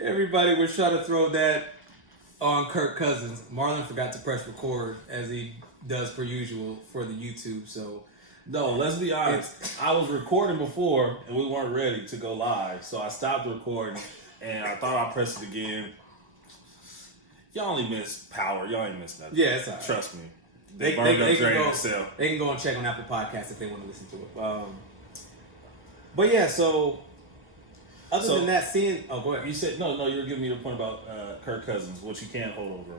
Everybody was trying to throw that on Kirk Cousins. Marlon forgot to press record as he does per usual for the YouTube. So no, let's be honest. I was recording before and we weren't ready to go live, so I stopped recording and I thought I'd press it again. Y'all only miss power. Y'all ain't miss nothing. Yeah, it's all right. Trust me. They can go and check on Apple Podcasts if they want to listen to it. But yeah, so other than that, seeing go ahead. You said no. You were giving me the point about Kirk Cousins, which you can't hold over.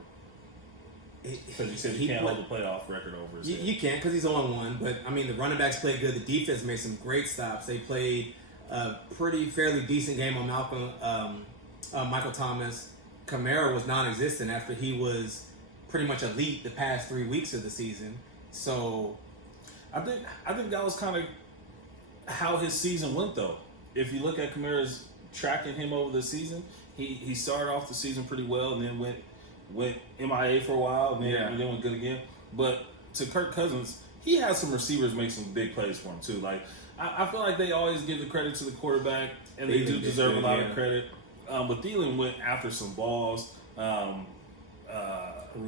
Because you said you can't hold the playoff record over. You can't because he's 0-1. But I mean, the running backs played good. The defense made some great stops. They played a fairly decent game on Michael Thomas. Kamara was non-existent after he was pretty much elite the past 3 weeks of the season. So I think that was kind of how his season went, though. If you look at Kamara's tracking him over the season, he started off the season pretty well and then went MIA for a while and then went good again. But to Kirk Cousins, he has some receivers make some big plays for him too. Like I feel like they always give the credit to the quarterback, and they do deserve a lot of credit. But Thielen went after some balls.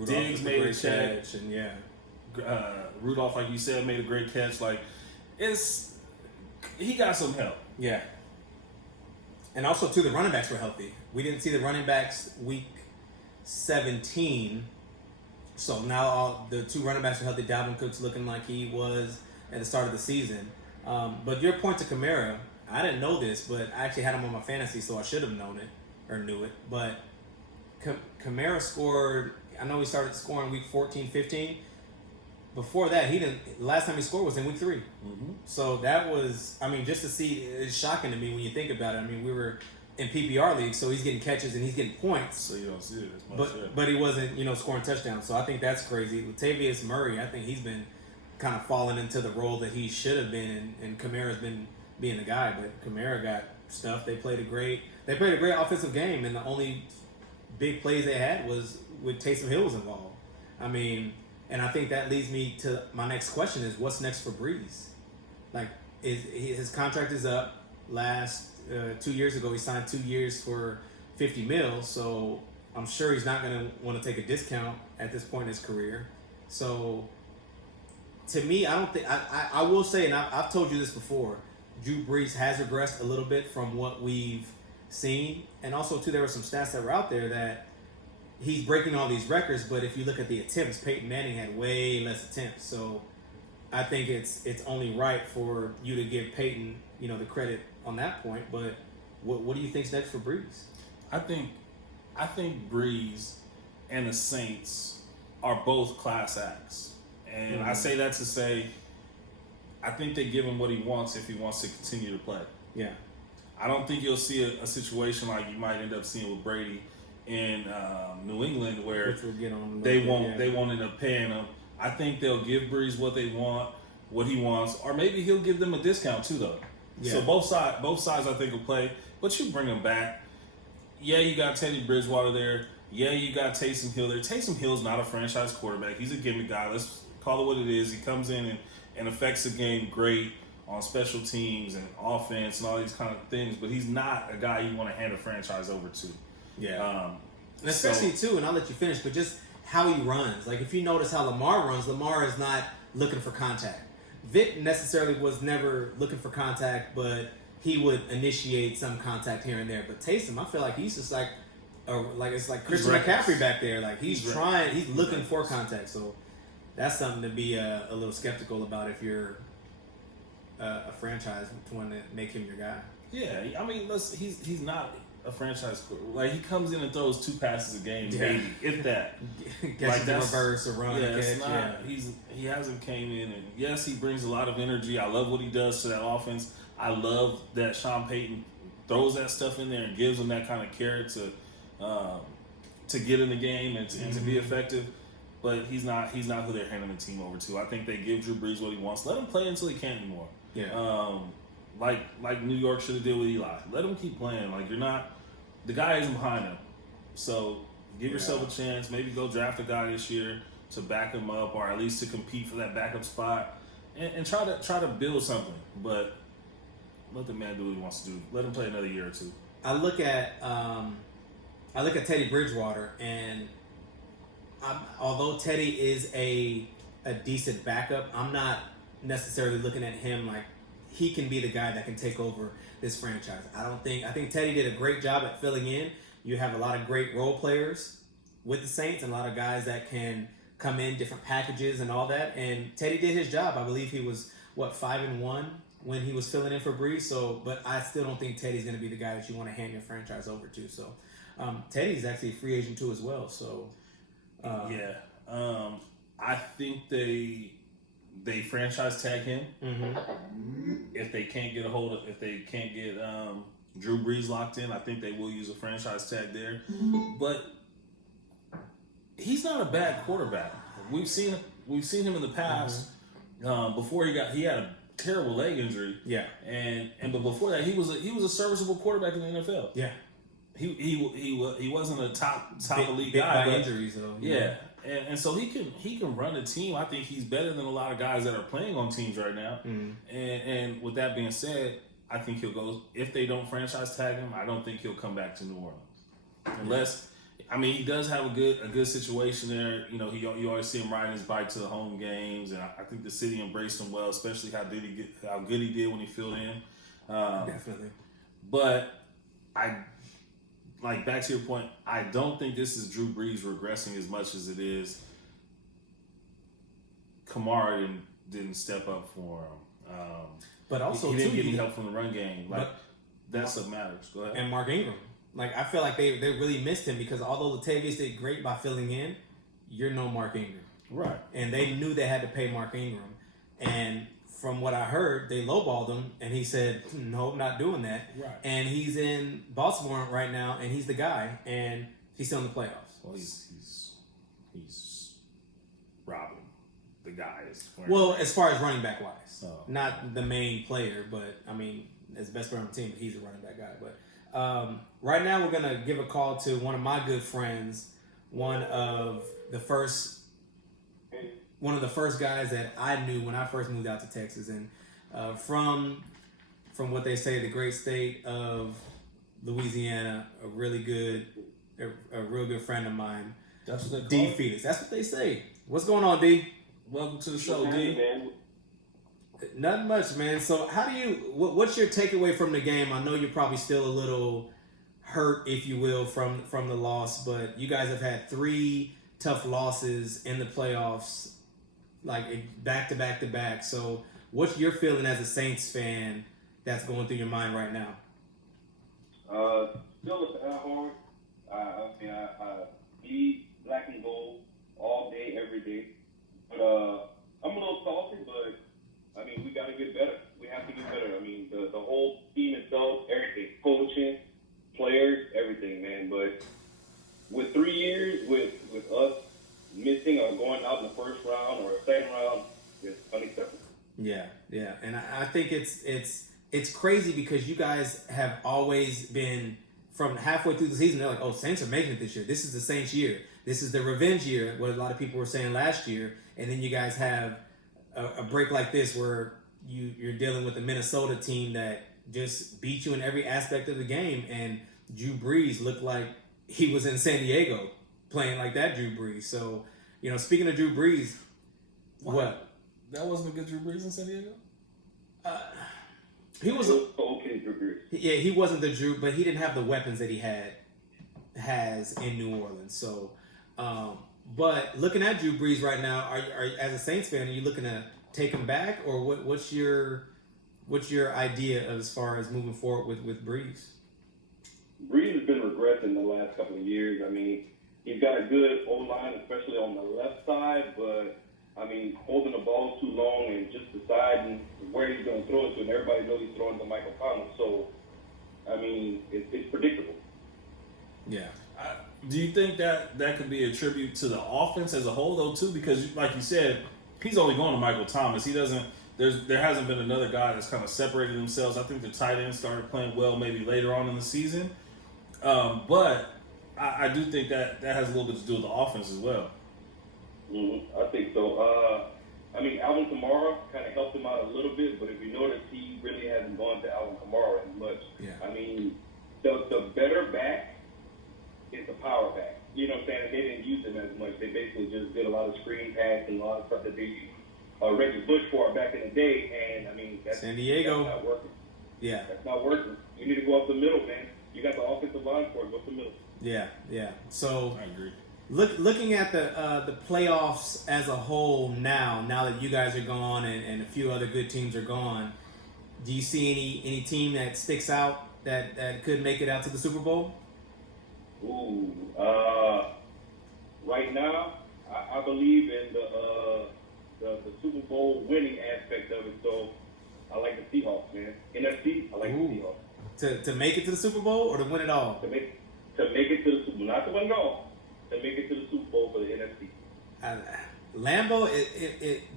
Diggs made a catch, and Rudolph, like you said, made a great catch. Like he got some help. Yeah. And also, too, the running backs were healthy. We didn't see the running backs week 17. So now the two running backs are healthy. Dalvin Cook's looking like he was at the start of the season. But your point to Kamara, I didn't know this, but I actually had him on my fantasy, so I should have known it or knew it. But Kamara scored, I know he started scoring week 14, 15. Before that, last time he scored was in week 3. Mm-hmm. So that was, I mean, just to see, it's shocking to me when you think about it. I mean, we were in PPR league, so he's getting catches and he's getting points. So you don't see it as much. But he wasn't, scoring touchdowns. So I think that's crazy. Latavius Murray, I think he's been kind of falling into the role that he should have been, and Kamara's been being the guy. But Kamara got stuff. They played a great offensive game, and the only big plays they had was with Taysom Hill was involved. I mean, and I think that leads me to my next question is, what's next for Breeze? Like, his contract is up. Last 2 years ago, he signed 2 years for $50 million. So I'm sure he's not going to want to take a discount at this point in his career. So to me, I don't think I will say, and I've told you this before, Drew Brees has regressed a little bit from what we've seen, and also too, there were some stats that were out there that he's breaking all these records, but if you look at the attempts, Peyton Manning had way less attempts. So I think it's only right for you to give Peyton, the credit on that point. But what do you think's next for Breeze? I think Breeze and the Saints are both class acts. And I say that to say I think they give him what he wants if he wants to continue to play. Yeah. I don't think you'll see a situation like you might end up seeing with Brady in New England, where they won't end up paying him. I think they'll give Breeze what he wants, or maybe he'll give them a discount too, though. Yeah. So both sides I think will play, but you bring him back. Yeah, you got Teddy Bridgewater there. Yeah, you got Taysom Hill there. Taysom Hill's not a franchise quarterback. He's a gimmick guy. Let's call it what it is. He comes in and affects the game great on special teams and offense and all these kind of things, but he's not a guy you want to hand a franchise over to. Yeah. And especially, too, and I'll let you finish, but just how he runs. Like, if you notice how Lamar runs, Lamar is not looking for contact. Vic necessarily was never looking for contact, but he would initiate some contact here and there. But Taysom, I feel like he's just it's like Christian McCaffrey back there. Like, he's looking for contact. So that's something to be a little skeptical about if you're a franchise to want to make him your guy. Yeah, I mean, he's not a franchise quarterback. Like, he comes in and throws 2 passes a game, maybe, if that. Gets the reverse or run. Yeah, it's not. He hasn't came in, and yes, he brings a lot of energy. I love what he does to that offense. I love that Sean Payton throws that stuff in there and gives them that kind of carrot to get in the game and to be effective. But he's not who they're handing the team over to. I think they give Drew Brees what he wants. Let him play until he can't anymore. Yeah. Like New York should have did with Eli. Let him keep playing. Like, the guy isn't behind him. So give yourself a chance. Maybe go draft a guy this year to back him up, or at least to compete for that backup spot. and try to build something. But let the man do what he wants to do. Let him play another year or two. I look at Teddy Bridgewater, and although Teddy is a decent backup, I'm not necessarily looking at him like he can be the guy that can take over this franchise. I think Teddy did a great job at filling in. You have a lot of great role players with the Saints and a lot of guys that can come in different packages and all that. And Teddy did his job. I believe he was 5-1 when he was filling in for Brees. So, but I still don't think Teddy's going to be the guy that you want to hand your franchise over to. So, Teddy's actually a free agent too as well. So, I think they franchise tag him if they can't get Drew Brees locked in. I think they will use a franchise tag there, but he's not a bad quarterback. We've seen him in the past. Before he had a terrible leg injury. Yeah, but before that he was a serviceable quarterback in the NFL. Yeah, he wasn't a top elite guy by injuries though. Yeah. And so he can run a team. I think he's better than a lot of guys that are playing on teams right now. And with that being said, I think he'll go, if they don't franchise tag him, I don't think he'll come back to New Orleans. Unless, I mean, he does have a good situation there. You know, you always see him riding his bike to the home games, and I think the city embraced him well, especially how good he did when he filled in. Definitely. But back to your point, I don't think this is Drew Brees regressing as much as it is Kamara didn't step up for him. But also, he didn't get any help from the run game. That's what matters. Go ahead. And Mark Ingram. I feel like they really missed him because although Latavius did great by filling in, you're no Mark Ingram. Right. And they knew they had to pay Mark Ingram. And from what I heard, they lowballed him, and he said, "No, not doing that." Right. And he's in Baltimore right now, and he's the guy, and he's still in the playoffs. Well, he's robbing the guys. Well, as far as running back wise, not the main player, but I mean, as the best player on the team, but he's a running back guy. But right now, we're gonna give a call to one of my good friends, one of the first guys that I knew when I first moved out to Texas, and from what they say, the great state of Louisiana, a real good friend of mine. That's what they call D. Felix. That's what they say. What's going on, D? Welcome to the show, D. Nothing much, man. So, what's your takeaway from the game? I know you're probably still a little hurt, if you will, from the loss, but you guys have had 3 tough losses in the playoffs, back to back to back. So, what's your feeling as a Saints fan that's going through your mind right now? Still a bad hard. I bleed black and gold all day, every day. But I'm a little salty, but I mean, we got to get better. We have to get better. I mean, the whole team itself, everything, coaching, players, everything, man. But with 3 years, with us missing or going out in the first round or second round, it's unacceptable. Yeah, and I think it's crazy because you guys have always been, from halfway through the season, they're like, "Oh, Saints are making it this year. This is the Saints year. This is the revenge year." What a lot of people were saying last year, and then you guys have a break like this where you're dealing with a Minnesota team that just beat you in every aspect of the game, and Drew Brees looked like he was in San Diego playing like that Drew Brees. So, speaking of Drew Brees, what? That wasn't a good Drew Brees in San Diego? He was okay, Drew Brees. Yeah, he wasn't the Drew, but he didn't have the weapons that he has in New Orleans. So, but looking at Drew Brees right now, are as a Saints fan, are you looking to take him back, or what's your idea as far as moving forward with Brees? Brees has been regressing the last couple of years. I mean, he's got a good O-line, especially on the left side, but I mean, holding the ball too long and just deciding where he's going to throw it to, and everybody knows he's throwing to Michael Thomas. So, I mean, it's predictable. Yeah. Do you think that could be a tribute to the offense as a whole, though, too? Because, like you said, he's only going to Michael Thomas. He doesn't. There hasn't been another guy that's kind of separated themselves. I think the tight end started playing well maybe later on in the season, but I do think that has a little bit to do with the offense as well. I think so. I mean, Alvin Kamara kind of helped him out a little bit, but if you notice, he really hasn't gone to Alvin Kamara as much. Yeah. I mean, the better back is the power back. You know what I'm saying? They didn't use him as much. They basically just did a lot of screen pass and a lot of stuff that they used Reggie Bush for back in the day. And, I mean, that's San Diego. That's not working. Yeah. That's not working. You need to go up the middle, man. You got the offensive line for it. Go up the middle. Yeah, yeah. So I agree. looking at the playoffs as a whole now that you guys are gone and a few other good teams are gone, do you see any team that sticks out that could make it out to the Super Bowl? Ooh, right now, I believe in the Super Bowl winning aspect of it. So I like the Seahawks, man. NFC, I like the Seahawks. To make it to the Super Bowl or to win it all? To make it to the Super Bowl, not to win it all. To make it to the Super Bowl for the NFC. Lambeau,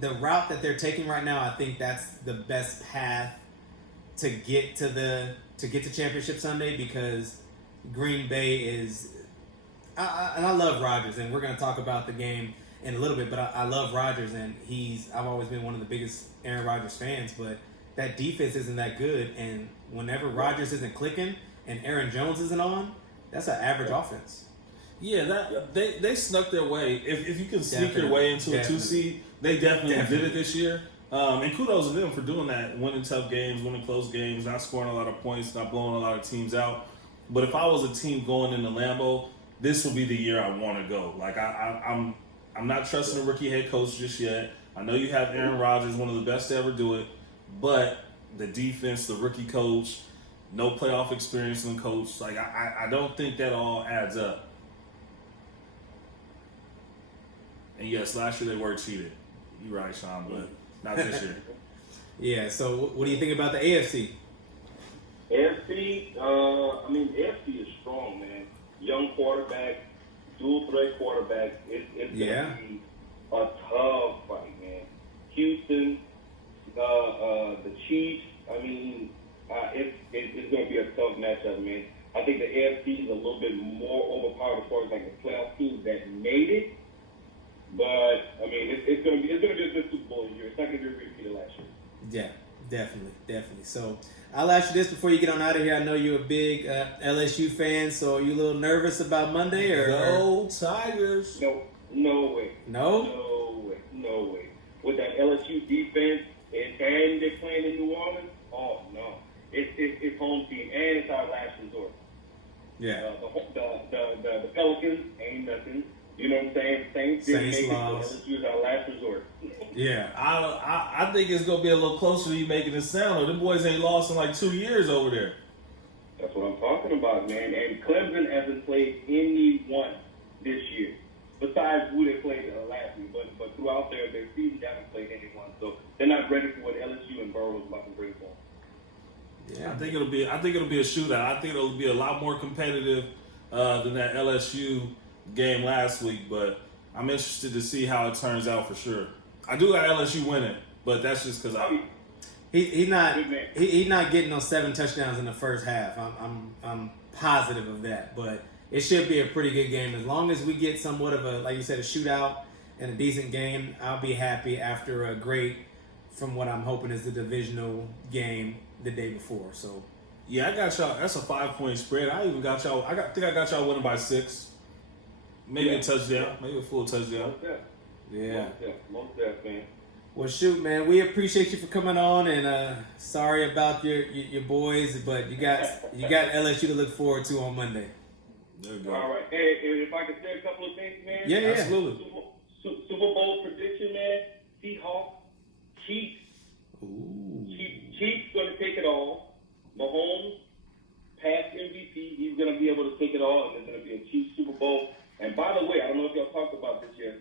the route that they're taking right now, I think that's the best path to get to Championship Sunday, because Green Bay is, and I love Rodgers, and we're going to talk about the game in a little bit, but I love Rodgers, and I've always been one of the biggest Aaron Rodgers fans, but that defense isn't that good, and whenever Rodgers isn't clicking and Aaron Jones isn't on, that's an average offense. Yeah, they snuck their way. If you can sneak your way into a 2 seed, they definitely did it this year. And kudos to them for doing that, winning tough games, winning close games, not scoring a lot of points, not blowing a lot of teams out. But if I was a team going into Lambeau, this would be the year I want to go. Like I'm not trusting a rookie head coach just yet. I know you have Aaron Rodgers, one of the best to ever do it, but the defense, the rookie coach, no playoff experience in the coach. Like I don't think that all adds up. And yes, last year they were cheated. You're right, Sean, but not this year. Yeah, so what do you think about the AFC? AFC, AFC is strong, man. Young quarterback, dual threat quarterback. It's going to be a tough fight, man. Houston, the Chiefs. It's going to be a tough matchup, man. I think the AFC is a little bit more overpowered as far as like the playoff teams that made it. But it's going to be a good Super Bowl year. It's not going to be a repeat of last year. Yeah, definitely. So I'll ask you this before you get on out of here. I know you're a big LSU fan, so are you a little nervous about Monday? Go Tigers! No way. No? No way. With that LSU defense and they're playing in New Orleans, oh no, it's home team and it's our last resort. Yeah. The Pelicans ain't nothing. You know what I'm saying? Saints didn't make it, so LSU is our last resort. Yeah. I think it's going to be a little closer to you making it sound. Them boys ain't lost in like 2 years over there. That's what I'm talking about, man. And Clemson hasn't played anyone this year, besides who they played last year. But throughout their season, they haven't played anyone. So they're not ready for what LSU and Burrow is about to bring for them. Yeah. I think it'll be a shootout. I think it'll be a lot more competitive than that LSU game last week, but I'm interested to see how it turns out for sure. I do got LSU winning, but that's just because he's not getting those 7 touchdowns in the first half. I'm positive of that, but it should be a pretty good game as long as we get somewhat of a, like you said, a shootout and a decent game. I'll be happy after a great, from what I'm hoping is the divisional game the day before. So yeah, I got y'all. That's a 5-point spread. I even got y'all. I think I got y'all winning by 6. Maybe a touchdown. Maybe a full touchdown. Yeah. Most definitely, man. Well, shoot, man. We appreciate you for coming on, and sorry about your boys, but you got LSU to look forward to on Monday. There you go. All right. Hey, if I could say a couple of things, man. Yeah, absolutely. Super Bowl prediction, man. Seahawks, Chiefs. Ooh. Chiefs going to take it all. Mahomes, past MVP, he's going to be able to take it all, and there's going to be a Chiefs Super Bowl. And by the way, I don't know if y'all talked about this yet.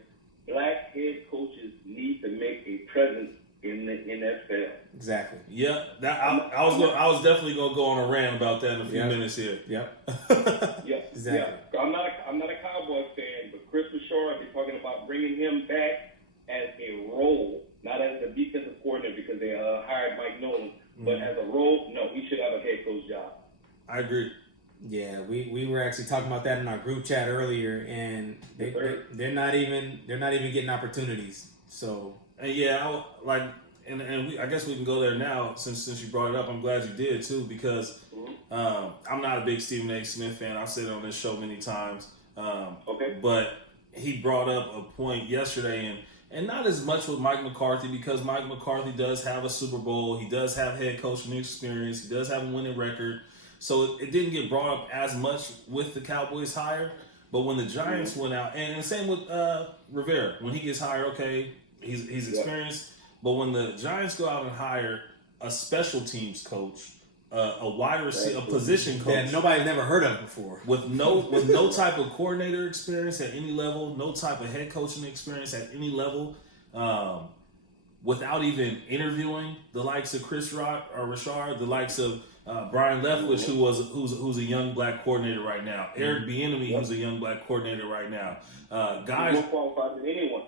Black head coaches need to make a presence in the NFL. Exactly. Yeah, I was definitely gonna go on a rant about that in a few minutes here. Yep. Exactly. Yeah. I'm not a Cowboys fan, but Chris Bouchard, they're talking about bringing him back as a role, not as a defensive coordinator because they hired Mike Nolan, but as a role. No, he should have a head coach job. I agree. Yeah, we were actually talking about that in our group chat earlier, and they're not even getting opportunities. So And yeah, I guess we can go there now since you brought it up. I'm glad you did too, because I'm not a big Stephen A. Smith fan. I've said it on this show many times. Okay. But he brought up a point yesterday, and not as much with Mike McCarthy, because Mike McCarthy does have a Super Bowl. He does have head coaching experience. He does have a winning record. So it didn't get brought up as much with the Cowboys hire. But when the Giants went out, and the same with Rivera, when he gets hired, okay, he's experienced. But when the Giants go out and hire a special teams coach, a wide receiver, a position coach that nobody's never heard of before, with no type of coordinator experience at any level, no type of head coaching experience at any level, without even interviewing the likes of Chris Richard, the likes of Brian Leftwich, who's a young black coordinator right now, Eric Bieniemy, who's a young black coordinator right now, guys more qualified than anyone.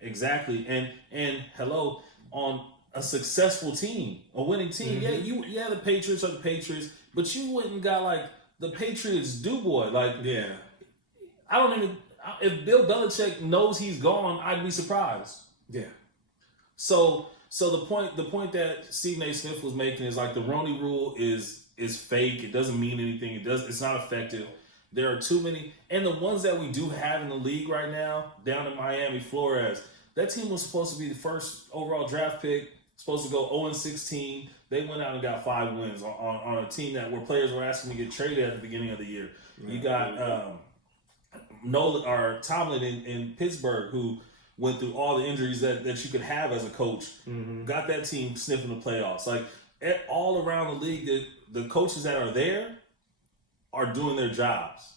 Exactly, and hello, on a successful team, a winning team. Yeah, the Patriots are the Patriots, but you went and got like the Patriots boy. Like, I don't even. If Bill Belichick knows he's gone, I'd be surprised. Yeah. So the point that Stephen A. Smith was making is like the Roney Rule is fake. It doesn't mean anything. It's not effective. There are too many, and the ones that we do have in the league right now, down in Miami, Flores, that team was supposed to be the first overall draft pick, supposed to go 0-16. They went out and got 5 wins on a team where players were asking to get traded at the beginning of the year. You got Tomlin in Pittsburgh, who went through all the injuries that you could have as a coach, got that team sniffing the playoffs. Like, all around the league, the coaches that are there are doing their jobs.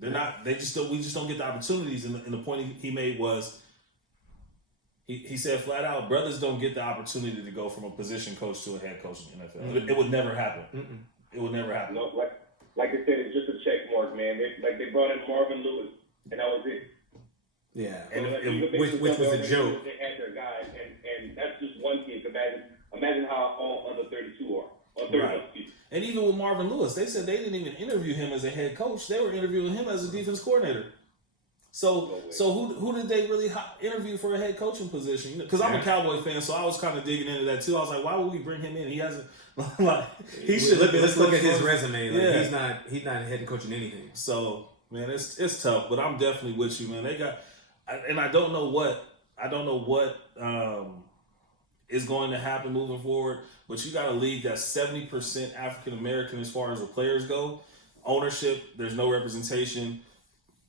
They're not. We just don't get the opportunities. And the point he made was, he said flat out, brothers don't get the opportunity to go from a position coach to a head coach in the NFL. It would never happen. It would never happen. No, like I said, it's just a check mark, man. They brought in Marvin Lewis, and that was it. Yeah, which was a joke. They had their guys, and that's just one team. Imagine how all under 32 are. Right. And even with Marvin Lewis, they said they didn't even interview him as a head coach. They were interviewing him as a defense coordinator. So who did they really interview for a head coaching position? Because I'm a Cowboy fan, so I was kind of digging into that too. I was like, why would we bring him in? He hasn't he should. Let's look at his resume. Like, he's not head coaching anything. So man, it's tough. But I'm definitely with you, man. They got, and I don't know what is going to happen moving forward. But you got a league that's 70% African American as far as the players go. Ownership, there's no representation.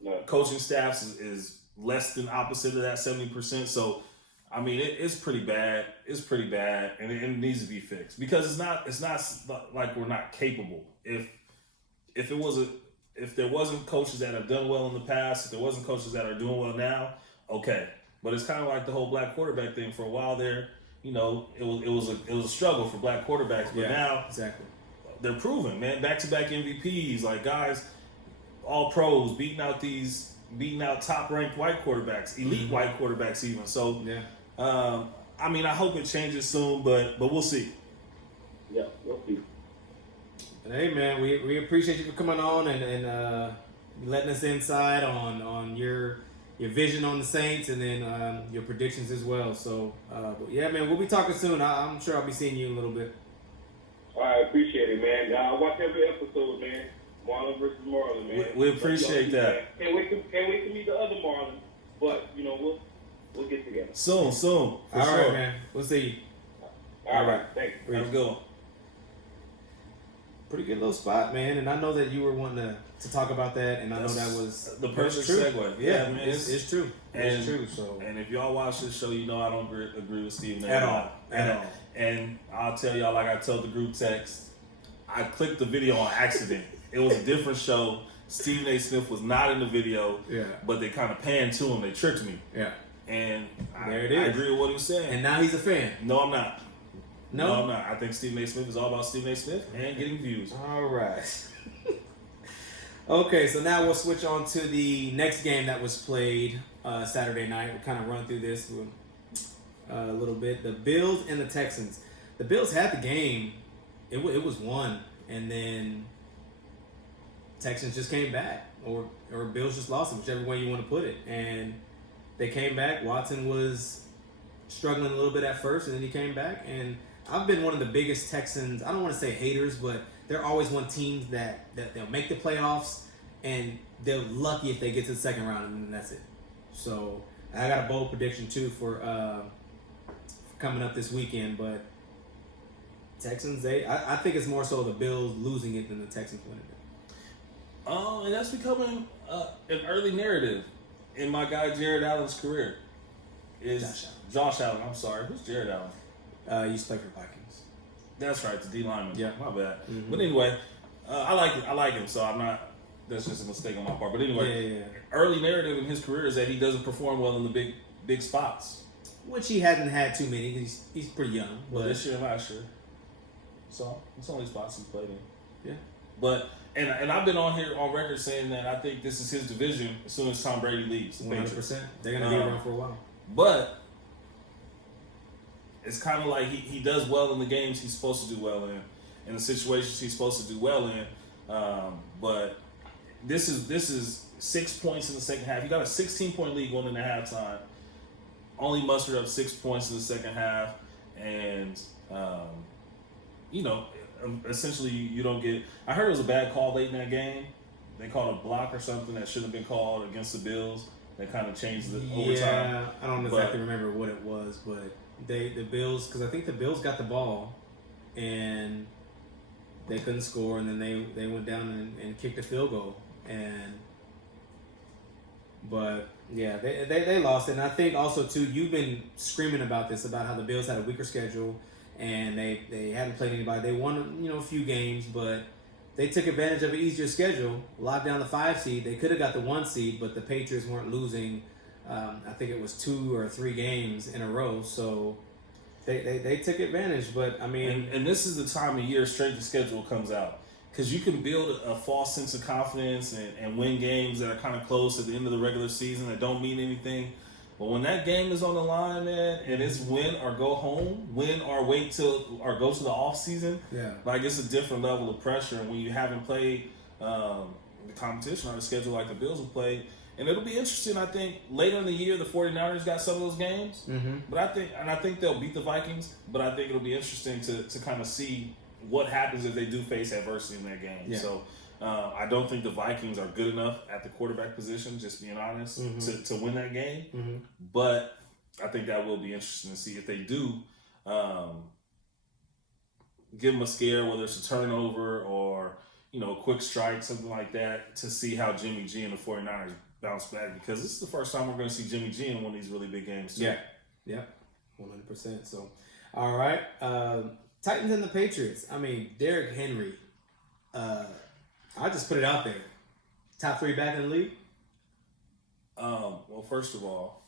No. Coaching staffs is less than opposite of that 70%. So, I mean, it's pretty bad. It's pretty bad, and it needs to be fixed because it's not like we're not capable. If there wasn't coaches that have done well in the past, if there wasn't coaches that are doing well now, okay. But it's kind of like the whole black quarterback thing. For a while there, you know, it was a struggle for black quarterbacks, but now exactly they're proven, man. Back-to-back MVPs, like guys, all pros, beating out top-ranked white quarterbacks, elite white quarterbacks even. So, I mean, I hope it changes soon, but we'll see. Yeah, we'll see. Hey, man, we appreciate you for coming on and letting us insight on your vision on the Saints and then your predictions as well. So, but yeah, man, we'll be talking soon. I'm sure I'll be seeing you in a little bit. All right, appreciate it, man. I watch every episode, man. Marlon versus Marlon, man. We appreciate that. Can't wait to meet the other Marlon, but you know we'll get together soon. All right, man. We'll see you. All right, thanks. Have a good one. Pretty good little spot, man. And I know that you were wanting to talk about that, and I know that was the perfect segue. Yeah, man, it's true. It's true. So, and if y'all watch this show, you know I don't agree with Stephen at all. And I'll tell y'all, like I told the group text, I clicked the video on accident. It was a different show. Stephen A. Smith was not in the video. Yeah. But they kind of panned to him. They tricked me. Yeah. And there it is. I agree with what he was saying. And now he's a fan. No, I'm not. No, I'm not. I think Stephen A. Smith is all about Stephen A. Smith and getting views. All right. Okay, so now we'll switch on to the next game that was played Saturday night. We'll kind of run through this a little bit. The Bills and the Texans. The Bills had the game. It was won. And then Texans just came back. Or Bills just lost it, whichever way you want to put it. And they came back. Watson was struggling a little bit at first, and then he came back. And I've been one of the biggest Texans, I don't want to say haters, but they're always one team that they'll make the playoffs, and they're lucky if they get to the second round, and then that's it. So I got a bold prediction, too, for coming up this weekend. But Texans, I think it's more so the Bills losing it than the Texans winning it. Oh, and that's becoming an early narrative in my guy Jared Allen's career. Is Josh Allen. I'm sorry. Who's Jared Allen? He used to play for the Vikings. That's right, the D lineman. Yeah. My bad. Mm-hmm. But anyway, I like him, so I'm not. That's just a mistake on my part. But anyway, early narrative in his career is that he doesn't perform well in the big spots. Which he hasn't had too many. He's pretty young. Well, this year and last year. So it's only spots he's played in. Yeah. But and I've been on here on record saying that I think this is his division as soon as Tom Brady leaves. 100%. They're gonna be around for a while. But it's kind of like he does well in the games he's supposed to do well in the situations he's supposed to do well in. But this is 6 points in the second half. You got a 16-point lead going into halftime. Only mustered up 6 points in the second half, and essentially you don't get. I heard it was a bad call late in that game. They called a block or something that shouldn't have been called against the Bills. That kind of changed the overtime. Yeah, I don't exactly remember what it was, but the Bills, because I think the Bills got the ball and they couldn't score, and then they went down and kicked a field goal, but yeah, they lost it. And I think also too, you've been screaming about this, about how the Bills had a weaker schedule and they hadn't played anybody. They won a few games, but they took advantage of an easier schedule, locked down the 5 seed. They could have got the 1 seed, but the Patriots weren't losing. I think it was 2 or 3 games in a row, so they took advantage. But I mean, and this is the time of year strength of schedule comes out, because you can build a false sense of confidence and win games that are kind of close at the end of the regular season that don't mean anything. But when that game is on the line, man, and it's win or go home, win or wait till or go to the off season, like it's a different level of pressure. And when you haven't played the competition or the schedule like the Bills have played, and it'll be interesting. I think later in the year the 49ers got some of those games, but I think they'll beat the Vikings. But I think it'll be interesting to kind of see what happens if they do face adversity in that game. Yeah. So. I don't think the Vikings are good enough at the quarterback position, just being honest, to win that game. But I think that will be interesting to see if they do give them a scare, whether it's a turnover or a quick strike, something like that, to see how Jimmy G and the 49ers bounce back, because this is the first time we're going to see Jimmy G in one of these really big games too. Yeah, 100%. So, all right, Titans and the Patriots. I mean, Derrick Henry. I'll just put it out there. Top 3 back in the league? Well, first of all,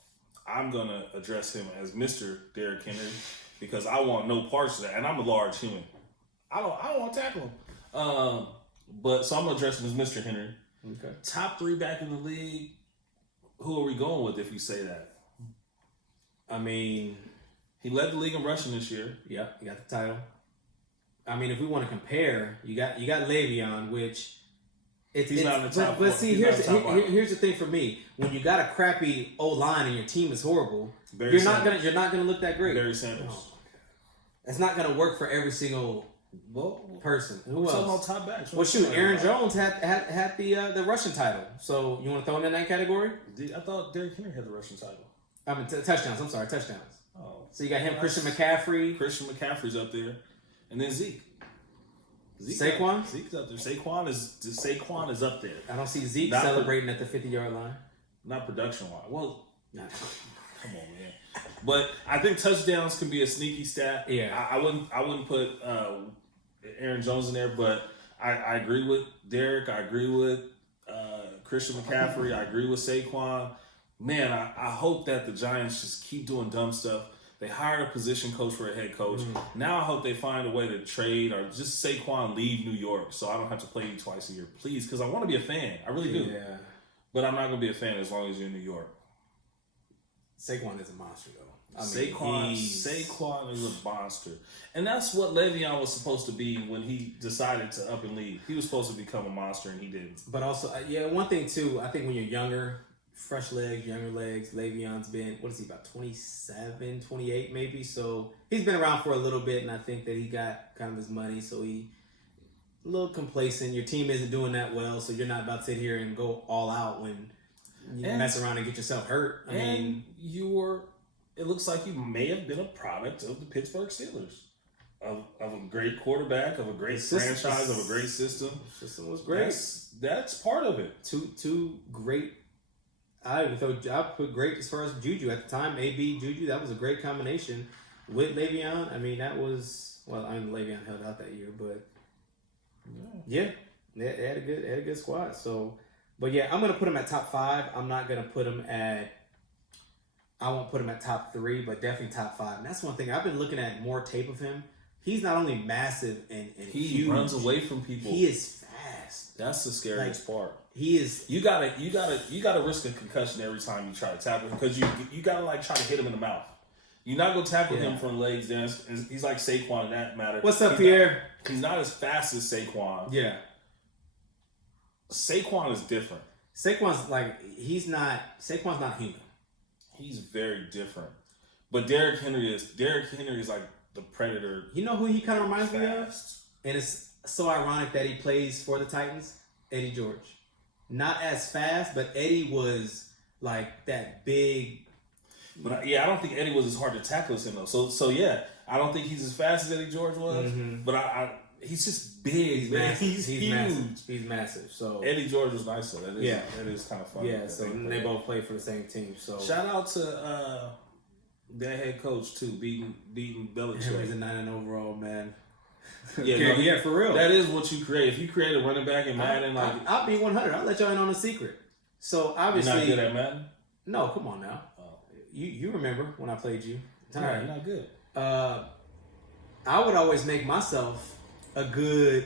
I'm going to address him as Mr. Derrick Henry, because I want no parts of that. And I'm a large human. I don't want to tackle him. So I'm going to address him as Mr. Henry. Okay. Top 3 back in the league. Who are we going with if you say that? I mean, he led the league in rushing this year. Yeah, he got the title. I mean, if we want to compare, you got Le'Veon, which he's not in the top. But see, here's the thing for me: when you got a crappy O-line and your team is horrible, you're not gonna look that great. Barry Sanders. Oh, it's not gonna work for every single person. Who else? Top backs. Well, shoot, Aaron Jones had the rushing title. So you want to throw him in that category? I thought Derrick Henry had the rushing title. I mean, touchdowns. I'm sorry, touchdowns. Oh, so you got him, Christian McCaffrey. Christian McCaffrey's up there. And then Zeke. Saquon? Zeke's up there. Saquon is up there. I don't see Zeke celebrating at the 50-yard line. Not production-wise. Well, come on, man. But I think touchdowns can be a sneaky stat. Yeah. I wouldn't put Aaron Jones in there, but I agree with Derek. I agree with Christian McCaffrey. I agree with Saquon. Man, I hope that the Giants just keep doing dumb stuff. They hired a position coach for a head coach. Now I hope they find a way to trade or just Saquon leave New York so I don't have to play you twice a year, please, because I want to be a fan. I really do. Yeah. But I'm not going to be a fan as long as you're in New York. Saquon is a monster, though. Saquon is a monster. And that's what Le'Veon was supposed to be when he decided to up and leave. He was supposed to become a monster, and he didn't. But also, one thing, too, I think when you're younger, fresh legs, younger legs. Le'Veon's been, what is he, about 27, 28 maybe? So he's been around for a little bit, and I think that he got kind of his money, so he a little complacent. Your team isn't doing that well, so you're not about to sit here and go all out when you mess around and get yourself hurt. I mean, it looks like you may have been a product of the Pittsburgh Steelers. Of a great quarterback, of a great franchise, of a great system. The system was great. That's part of it. Two great. I put great as far as Juju at the time. AB Juju, that was a great combination with Le'Veon. I mean, that was Le'Veon held out that year, but yeah, they had a good squad. So, but yeah, I'm gonna put him at top 5. I'm not gonna put him at. I won't put him at top 3, but definitely top 5. And that's one thing I've been looking at more tape of him. He's not only massive and he huge, runs away from people. He is fast. That's the scariest part. He is. You gotta risk a concussion every time you try to tackle him because you gotta like try to hit him in the mouth. You're not gonna tackle him from legs down. He's like Saquon in that matter. What's up, Pierre? He's not as fast as Saquon. Yeah. Saquon is different. Saquon's not human. He's very different. But Derrick Henry is like the predator. You know who he kind of reminds me of? And it's so ironic that he plays for the Titans, Eddie George. Not as fast, but Eddie was like that big. But I don't think Eddie was as hard to tackle as him though. So yeah, I don't think he's as fast as Eddie George was. Mm-hmm. But he's just big. He's massive. He's huge. Massive. He's massive. So Eddie George was nice though. That is kind of funny. Yeah. So they both play for the same team. So shout out to their head coach too, beating Belichick. Henry's a 9 overall, man. Yeah, for real. That is what you create. If you create a running back in Madden, I'll be 100. I'll let y'all in on a secret. So obviously, you're not good at Madden. No, come on now. You remember when I played you? All right, not good. I would always make myself a good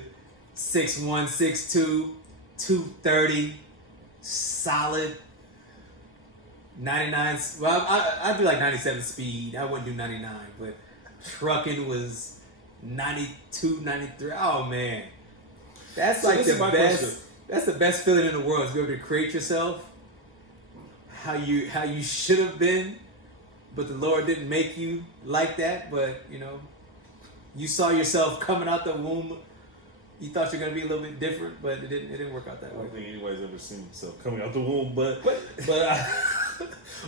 6'1", 6'2", 230, solid 99. Well, I'd do like 97 speed. I wouldn't do 99, but trucking was 92, 93. Oh man, that's like the best. Question. That's the best feeling in the world, is to be able to create yourself how you should have been, but the Lord didn't make you like that. But you saw yourself coming out the womb. You thought you're gonna be a little bit different, but it didn't work out that way. I don't think anybody's ever seen himself coming out the womb, but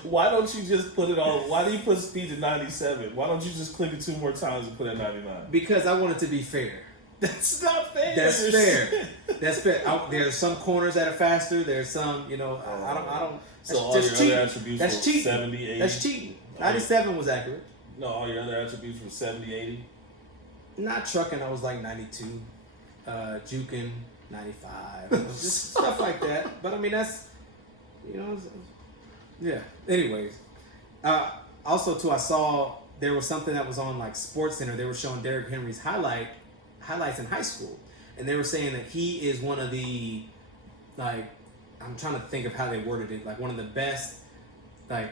why don't you just put it on? Why do you put speed to 97? Why don't you just click it 2 more times and put it at 99? Because I want it to be fair. That's not fair. That's fair. That's fair. There's some corners that are faster. There's some, I don't. So all your other attributes were 70, 80? That's cheating. 97 was accurate. No, all your other attributes were 70, 80? Not trucking, I was like 92. Juking, 95. Just stuff like that. But I mean, that's, yeah. Anyways. Also, too, I saw there was something that was on like Sports Center. They were showing Derrick Henry's highlights in high school. And they were saying that he is one of the, like, I'm trying to think of how they worded it, like one of the best, like,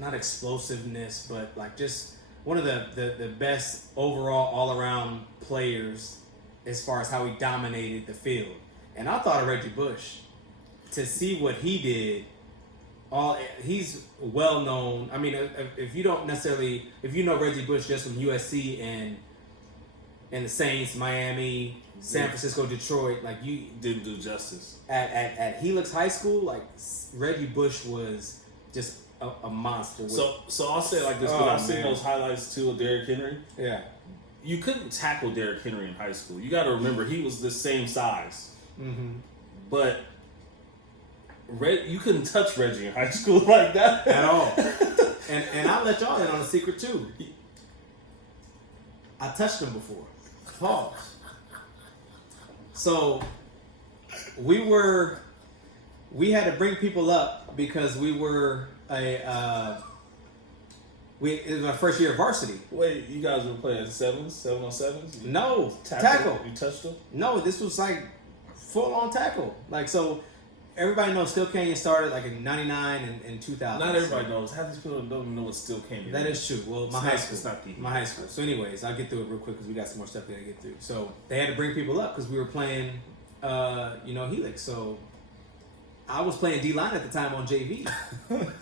not explosiveness, but like just one of the best overall all-around players as far as how he dominated the field. And I thought of Reggie Bush. To see what he did, he's well known. I mean, if you know Reggie Bush just from USC and the Saints, Miami, San Francisco, Detroit, like you didn't do justice. At Helix High School, like Reggie Bush was just a monster. So I'll say it like this, because I've seen those highlights too of Derrick Henry. Yeah. You couldn't tackle Derrick Henry in high school. You got to remember, he was the same size. Mm-hmm. But you couldn't touch Reggie in high school like that. At all. And I'll let y'all in on a secret too. I touched him before. Pause. So we had to bring people up because we were it was my first year of varsity. Wait, you guys were playing 7-on-7s? No, tackle. You touched them? No, this was like full on tackle. Like, so everybody knows Steel Canyon started like in 99 and 2000. Not everybody knows. Half these people don't even know what Steel Canyon is. That is true. Well, my high school. It's not deep. My high school. So anyways, I'll get through it real quick because we got some more stuff we got to get through. So they had to bring people up because we were playing, Helix. So I was playing D-line at the time on JV.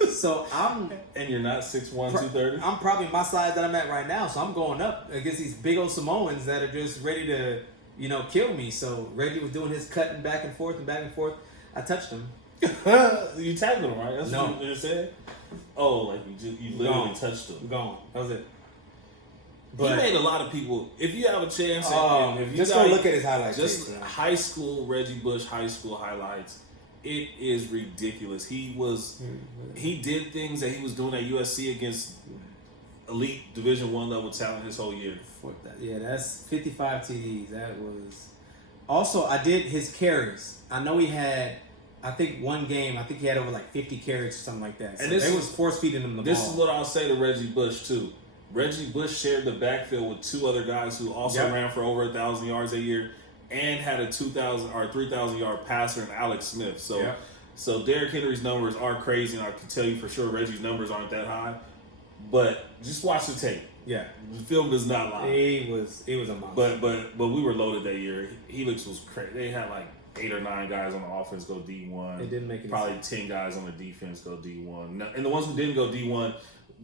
So I'm... And you're not 6'1", 230? I'm probably my size that I'm at right now, so I'm going up against these big old Samoans that are just ready to, kill me. So Reggie was doing his cutting back and forth. I touched him. You tackled him, right? That's no. what you said? Oh, like you literally touched him. Gone. That was it. But you made a lot of people. If you have a chance, if you just go look at his highlights. Just high school Reggie Bush high school highlights. It is ridiculous. He did things that he was doing at USC against elite Division I level talent his whole year. Yeah, that's 55 TDs. That was also I did his carries. I know he had. I think one game. I think he had over like 50 carries or something like that. So and they was force feeding him the ball. This is what I'll say to Reggie Bush too. Reggie Bush shared the backfield with two other guys who also ran for over 1,000 yards a year and had a 2,000 or 3,000 yard passer in Alex Smith. So Derrick Henry's numbers are crazy, and I can tell you for sure Reggie's numbers aren't that high. But just watch the tape. Yeah, the film does not lie. He was a monster. But we were loaded that year. Helix was crazy. They had like 8 or 9 guys on the offense go D1. It didn't make any probably sense. 10 guys on the defense go D1. And the ones who didn't go D1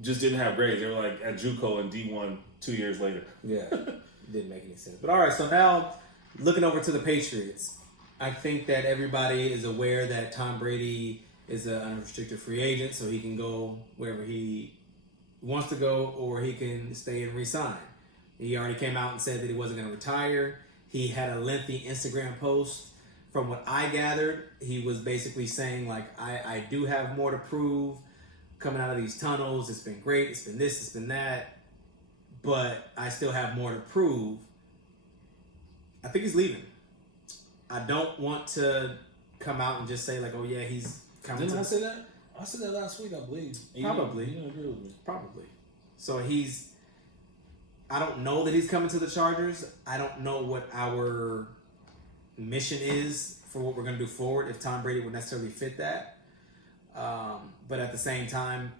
just didn't have grades. They were like at JUCO and D1 2 years later. Yeah, didn't make any sense. But all right, so now looking over to the Patriots, I think that everybody is aware that Tom Brady is an unrestricted free agent, so he can go wherever he wants to go, or he can stay and resign. He already came out and said that he wasn't going to retire. He had a lengthy Instagram post. From what I gathered, he was basically saying, like, I do have more to prove coming out of these tunnels. It's been great. It's been this. It's been that. But I still have more to prove. I think he's leaving. I don't want to come out and just say, like, oh, yeah, he's coming. Didn't I say that? I said that last week, I believe. Probably. You didn't agree with me. Probably. So I don't know that he's coming to the Chargers. I don't know what our mission is for what we're going to do forward, if Tom Brady would necessarily fit that. But at the same time,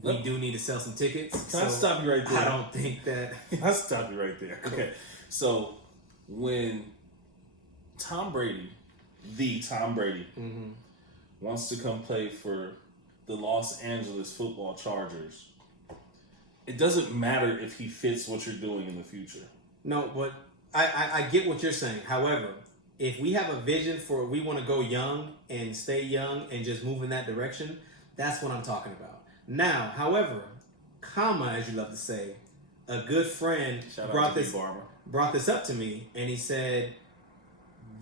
we do need to sell some tickets. Can I stop you right there? I don't think that... I'll stop you right there. Okay. So, when Tom Brady, the Tom Brady, wants to come play for the Los Angeles Football Chargers, it doesn't matter if he fits what you're doing in the future. No, but I get what you're saying. However, if we have a vision for we want to go young and stay young and just move in that direction, that's what I'm talking about. Now, however, as you love to say, a good friend brought this up to me, and he said,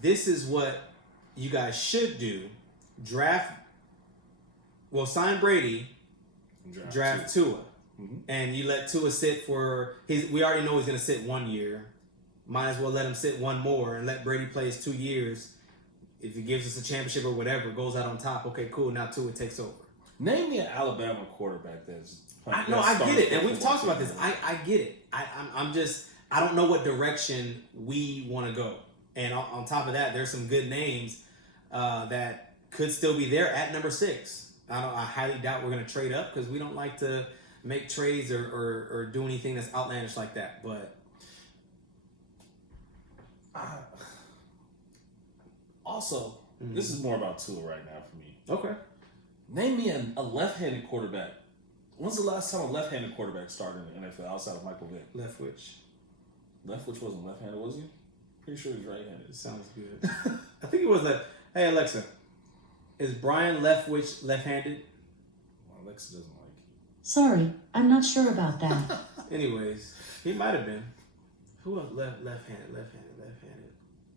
this is what you guys should do. Sign Brady, draft Tua. Mm-hmm. And you let Tua sit for we already know he's going to sit 1 year. Might as well let him sit one more and let Brady play his 2 years. If he gives us a championship or whatever, goes out on top, okay, cool, now Tua takes over. Name me an Alabama quarterback that's I get it, and we've talked about this. I get it. I don't know what direction we want to go. And on top of that, there's some good names that could still be there at number 6. I highly doubt we're going to trade up because we don't like to make trades or do anything that's outlandish like that. But also, this is more about Tua right now for me. Okay. Name me a left-handed quarterback. When's the last time a left-handed quarterback started in the NFL outside of Michael Vick? Leftwich. Leftwich wasn't left-handed, was he? Pretty sure he's right-handed. Sounds good. I think it was hey, Alexa, is Brian Leftwich left-handed? Well, Alexa doesn't like you. Sorry, I'm not sure about that. Anyways, he might have been. Who else left-handed?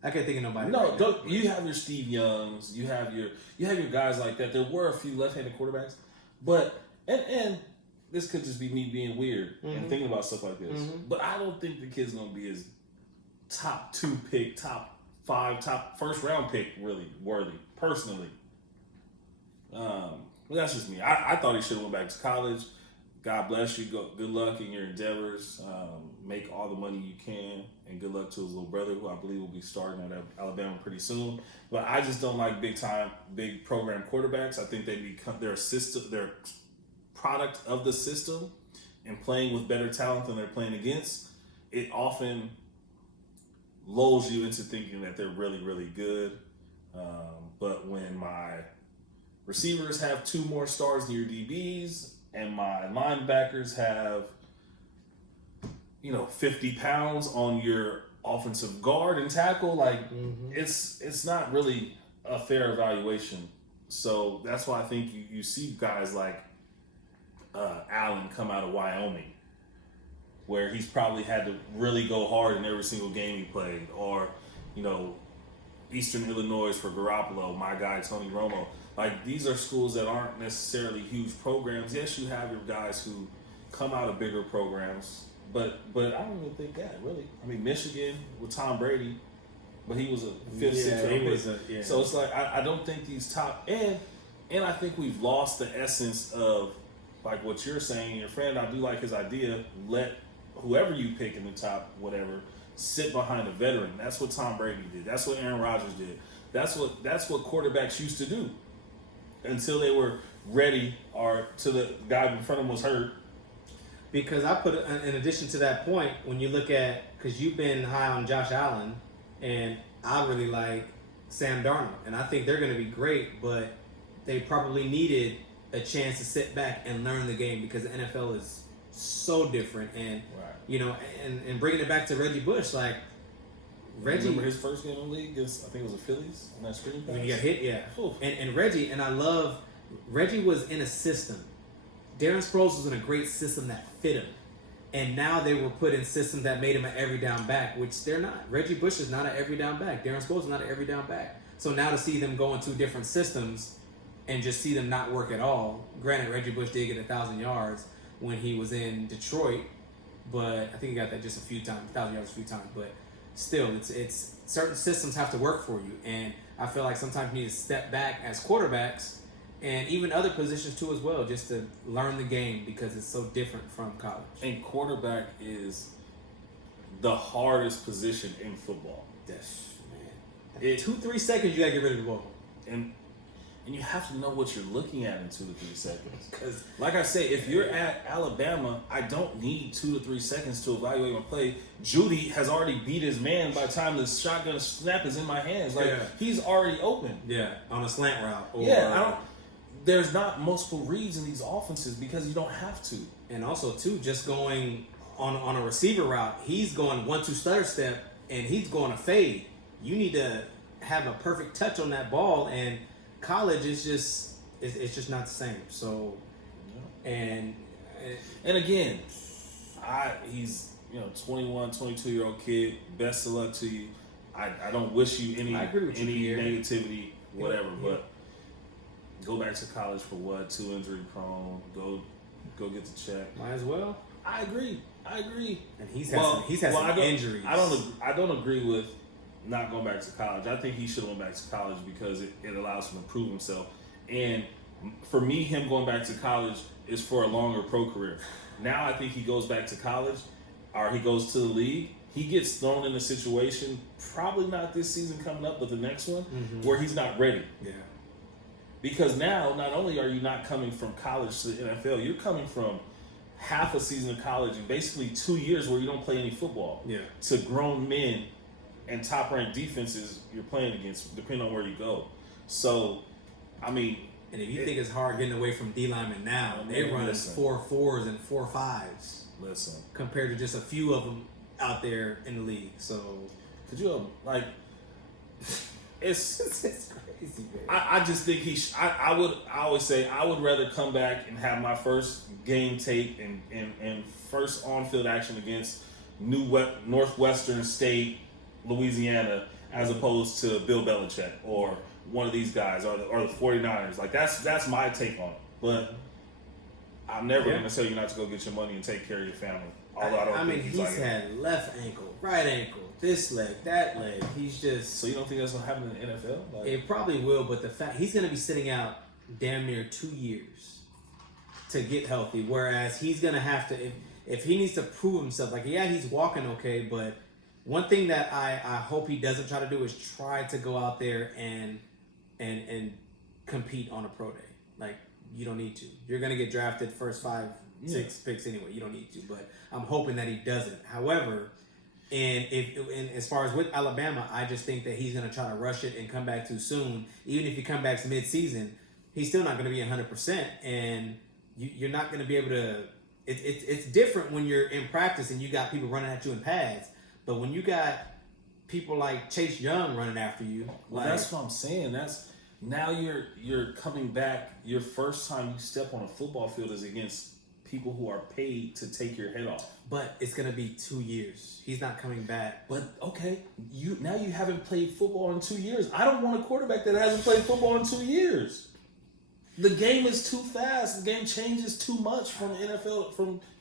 I can't think of nobody. No, you have your Steve Youngs, you have your guys like that. There were a few left-handed quarterbacks, but and this could just be me being weird and thinking about stuff like this. But I don't think the kid's gonna be his top 2 pick, top 5, top first round pick really worthy personally. But that's just me. I thought he should have went back to college. God bless you. Good luck in your endeavors. Make all the money you can, and good luck to his little brother, who I believe will be starting at Alabama pretty soon. But I just don't like big program quarterbacks. I think they're product of the system, and playing with better talent than they're playing against. It often lulls you into thinking that they're really, really good. But when my receivers have 2 more stars than your DBs, and my linebackers have, 50 pounds on your offensive guard and tackle. Like, it's not really a fair evaluation. So that's why I think you see guys like Allen come out of Wyoming, where he's probably had to really go hard in every single game he played, or Eastern Illinois for Garoppolo, my guy Tony Romo. Like, these are schools that aren't necessarily huge programs. Yes, you have your guys who come out of bigger programs, but I don't even think that really. I mean, Michigan with Tom Brady, but he was a fifth, sixth round pick. So it's like I don't think these top and I think we've lost the essence of, like what you're saying, your friend. I do like his idea. Let whoever you pick in the top, whatever, sit behind a veteran. That's what Tom Brady did. That's what Aaron Rodgers did. That's what quarterbacks used to do until they were ready or till the guy in front of them was hurt. Because I put, in addition to that point, when you look at, because you've been high on Josh Allen, and I really like Sam Darnold, and I think they're going to be great, but they probably needed a chance to sit back and learn the game because the NFL is so different. And and bringing it back to Reggie Bush, like Reggie, remember his first game in the league against, I think it was the Phillies on that screen pass? When he got hit, yeah. And Reggie, and I love, Reggie was in a system. Darren Sproles was in a great system that fit him. And now they were put in systems that made him an every down back, which they're not. Reggie Bush is not an every down back. Darren Sproles is not an every down back. So now to see them go into different systems and just see them not work at all. Granted, Reggie Bush did get 1,000 yards when he was in Detroit, but I think he got that just a few times, 1,000 yards a few times. But still, it's certain systems have to work for you, and I feel like sometimes you need to step back as quarterbacks, and even other positions too as well, just to learn the game because it's so different from college. And quarterback is the hardest position in football. Yes, man. 2-3 seconds, you gotta get rid of the ball, and you have to know what you're looking at in 2 to 3 seconds. Because, like I say, if you're at Alabama, I don't need 2 to 3 seconds to evaluate my play. Judy has already beat his man by the time the shotgun snap is in my hands. Like, he's already open. Yeah, on a slant route. Or, there's not multiple reads in these offenses because you don't have to. And also, too, just going on a receiver route, he's going 1-2 stutter step, and he's going a fade. You need to have a perfect touch on that ball, and college is just it's just not the same. So, and again, he's 21, 22-year-old kid. Best of luck to you. I don't wish you any negativity, whatever. But go back to college for what? Too injury prone. Go get the check. Might as well. I agree. And he's had some injuries. I don't agree with not going back to college. I think he should have went back to college because it allows him to prove himself. And for me, him going back to college is for a longer pro career. Now I think he goes back to college or he goes to the league. He gets thrown in a situation, probably not this season coming up, but the next one, where he's not ready. Yeah. Because now, not only are you not coming from college to the NFL, you're coming from half a season of college and basically 2 years where you don't play any football. Yeah. To grown men and top-ranked defenses you're playing against, depending on where you go. So, I mean... And if you think it's hard getting away from D linemen now, they run 4.4s and 4.5s. Listen. Compared to just a few of them out there in the league. So... Could you, it's crazy, man. I just think I always say I would rather come back and have my first game tape and first on-field action against Northwestern State, Louisiana, as opposed to Bill Belichick or one of these guys or the 49ers. Like, that's my take on it. But I'm never going to tell you not to go get your money and take care of your family. Although I mean, he's had left ankle, right ankle, this leg, that leg. He's just... So you don't think that's going to happen in the NFL? It probably will, but the fact he's going to be sitting out damn near 2 years to get healthy, whereas he's going to have to... If he needs to prove himself, like, yeah, he's walking okay, but one thing that I hope he doesn't try to do is try to go out there and compete on a pro day. Like, you don't need to. You're going to get drafted first 5, 6 picks anyway. You don't need to, but I'm hoping that he doesn't. However, and as far as with Alabama, I just think that he's going to try to rush it and come back too soon. Even if he comes back mid-season, he's still not going to be 100%, and you're not going to be able to. It's different when you're in practice and you got people running at you in pads, but when you got people like Chase Young running after you, well, that's what I'm saying. That's now you're coming back. Your first time you step on a football field is against people who are paid to take your head off. But it's going to be 2 years. He's not coming back. But okay, you haven't played football in 2 years. I don't want a quarterback that hasn't played football in 2 years. The game is too fast. The game changes too much from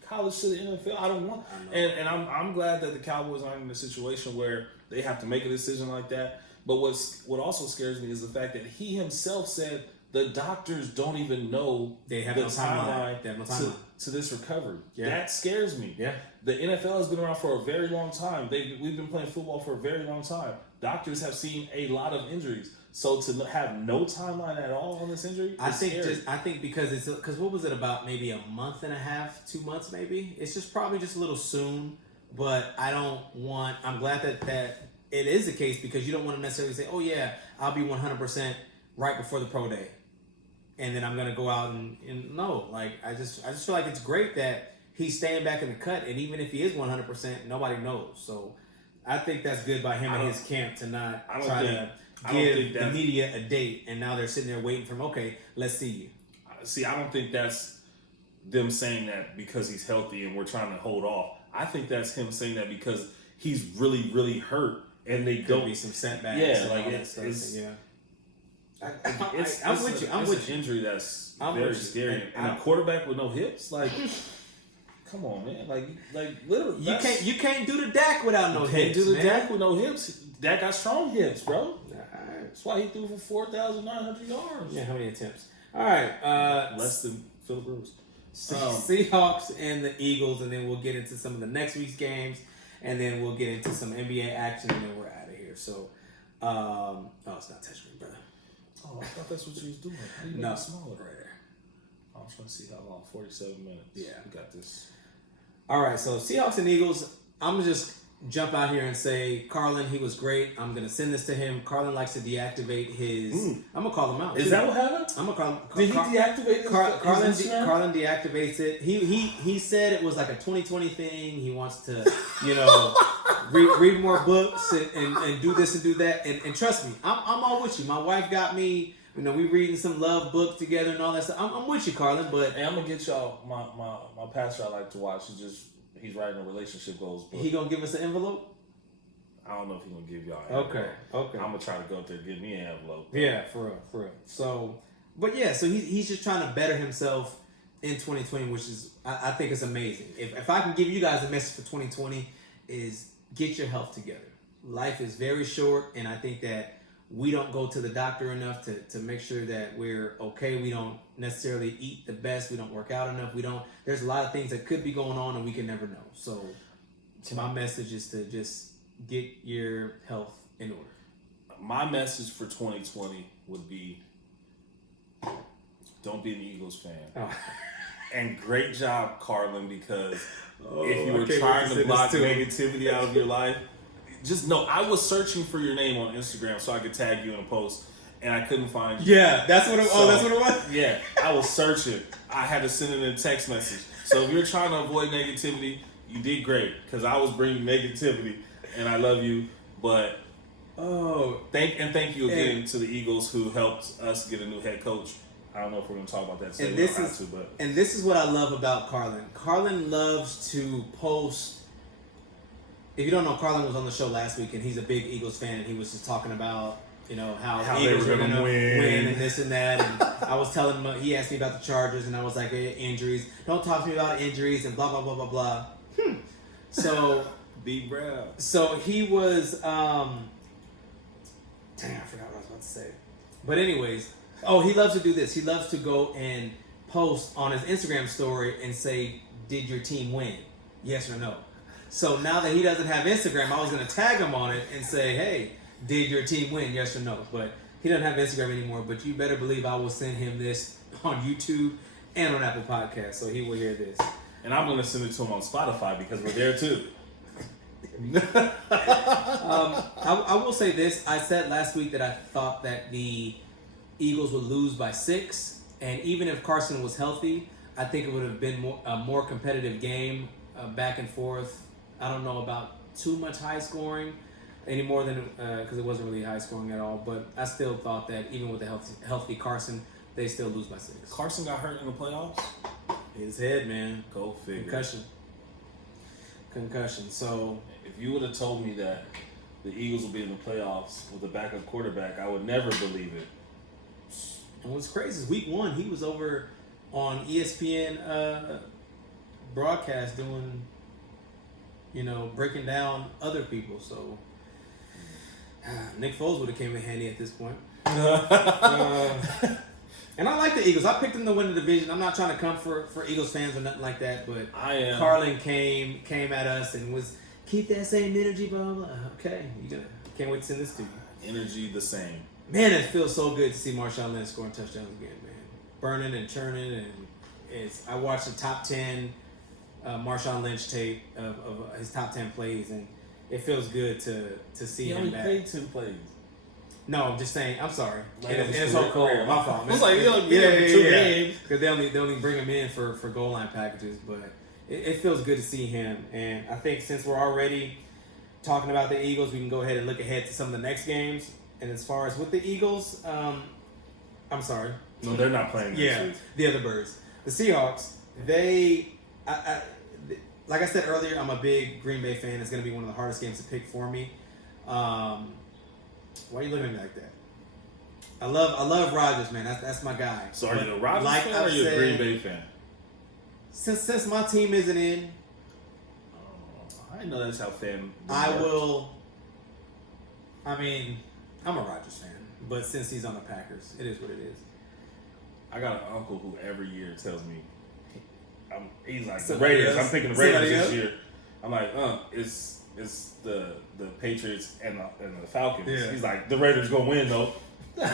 college to the NFL. I don't want, and I'm glad that the Cowboys aren't in a situation where they have to make a decision like that. But what also scares me is the fact that he himself said the doctors don't even know they have the no timeline, They have no timeline to this recovery. Yeah. That scares me. Yeah. The NFL has been around for a very long time. We've been playing football for a very long time. Doctors have seen a lot of injuries. So to have no timeline at all on this injury, I think because what was it, about maybe a month and a half, 2 months maybe? It's just probably just a little soon. But I'm glad that it is the case, because you don't want to necessarily say, oh yeah, I'll be 100% right before the pro day, and then I'm gonna go out and no, like I just feel like it's great that he's staying back in the cut, and even if he is 100%, nobody knows. So I think that's good by him and his camp to not try to give the media a date, and now they're sitting there waiting for him. Okay, let's see you. See, I don't think that's them saying that because he's healthy and we're trying to hold off. I think that's him saying that because he's really, really hurt, and they don't be some setbacks. Yeah, like I'm with you. I'm with you. Injury that's very scary, and a quarterback with no hips, like, come on, man, like literally, you can't do the Dak without no hips. Can't do the Dak with no hips. Dak got strong hips, bro. That's why he threw for 4,900 yards. Yeah, how many attempts? All right, less than Phillip Rivers. Seahawks and the Eagles, and then we'll get into some of the next week's games, and then we'll get into some NBA action, and then we're out of here. So, oh, it's not touching me, brother. Oh, I thought that's what you was doing. How you make it smaller right there? I'm trying to see how long. 47 minutes. Yeah, we got this. All right, so Seahawks and Eagles. I'm gonna just jump out here and say, Carlin, he was great. I'm gonna send this to him. Carlin likes to deactivate his. I'm gonna call him out. Is that what happened? I'm gonna call him. Did he deactivate his Carlin deactivates it. He said it was like a 2020 thing. He wants to, read more books and do this and do that. And trust me, I'm all with you. My wife got me. We reading some love book together and all that stuff. I'm with you, Carlin. But hey, I'm gonna get y'all my pastor I like to watch. He's writing a relationship goals book. He gonna give us an envelope? I don't know if he's gonna give y'all an envelope. Okay. I'm gonna try to go up there and get me an envelope. Yeah, for real. So, but yeah, so he's just trying to better himself in 2020, which is I think is amazing. If I can give you guys a message for 2020, is get your health together. Life is very short, and I think that we don't go to the doctor enough to make sure that we're okay. We don't necessarily eat the best. We don't work out enough. There's a lot of things that could be going on and we can never know. So my message is to just get your health in order. My message for 2020 would be, don't be an Eagles fan. Oh. And great job, Carlin, because if you were trying to block negativity out of your life, just know I was searching for your name on Instagram so I could tag you in a post, and I couldn't find you. Yeah, that's what it was. That's what it was? Yeah, I was searching. I had to send it in a text message. So if you're trying to avoid negativity, you did great, because I was bringing negativity, and I love you. But thank you again to the Eagles who helped us get a new head coach. I don't know if we're going to talk about that today. And this is what I love about Carlin. Carlin loves to post. If you don't know, Carlin was on the show last week, and he's a big Eagles fan, and he was just talking about, how the Eagles were going to win and this and that. And I was telling him, he asked me about the Chargers, and I was like, hey, injuries. Don't talk to me about injuries and blah, blah, blah, blah, blah. So, Be proud. So he was, dang, I forgot what I was about to say. But anyways, he loves to do this. He loves to go and post on his Instagram story and say, did your team win? Yes or no? So now that he doesn't have Instagram, I was going to tag him on it and say, hey, did your team win? Yes or no? But he doesn't have Instagram anymore. But you better believe I will send him this on YouTube and on Apple Podcasts. So he will hear this. And I'm going to send it to him on Spotify because we're there too. I will say this. I said last week that I thought that the Eagles would lose by 6. And even if Carson was healthy, I think it would have been a more competitive game, back and forth. I don't know about too much high scoring any more than because it wasn't really high scoring at all. But I still thought that even with the healthy Carson, they still lose by 6. Carson got hurt in the playoffs? His head, man. Go figure. Concussion. So if you would have told me that the Eagles would be in the playoffs with a backup quarterback, I would never believe it. And what's crazy is week 1, he was over on ESPN broadcast doing, breaking down other people. So Nick Foles would have came in handy at this point. And I like the Eagles. I picked them to win the division. I'm not trying to come for Eagles fans or nothing like that, but I am. Carlin came at us and was keep that same energy, blah blah. Okay, can't wait to send this to you. Energy the same. Man, it feels so good to see Marshawn Lynch scoring touchdowns again, man. Burning and churning, and I watched the top 10 Marshawn Lynch tape of his top 10 plays, and it feels good to see him back. He only played 10 plays. No, I'm just saying. I'm sorry. Like in his whole career, my fault. It's like he only played 2 games because they only bring him in for goal line packages, but it feels good to see him. And I think since we're already talking about the Eagles, we can go ahead and look ahead to some of the next games. And as far as with the Eagles, I'm sorry. No, they're not playing. The other birds, the Seahawks. Like I said earlier, I'm a big Green Bay fan. It's going to be one of the hardest games to pick for me. Why are you looking at me like that? I love Rodgers, man. That's my guy. So are you a Rodgers fan or are you a Green Bay fan? Since my team isn't in, I didn't know that's how fan. I'm a Rodgers fan, but since he's on the Packers, it is what it is. I got an uncle who every year tells me, he's like the Somebody Raiders. else? I'm thinking the Raiders this year. I'm like, it's the Patriots and the Falcons. Yeah. He's like, the Raiders gonna win though. and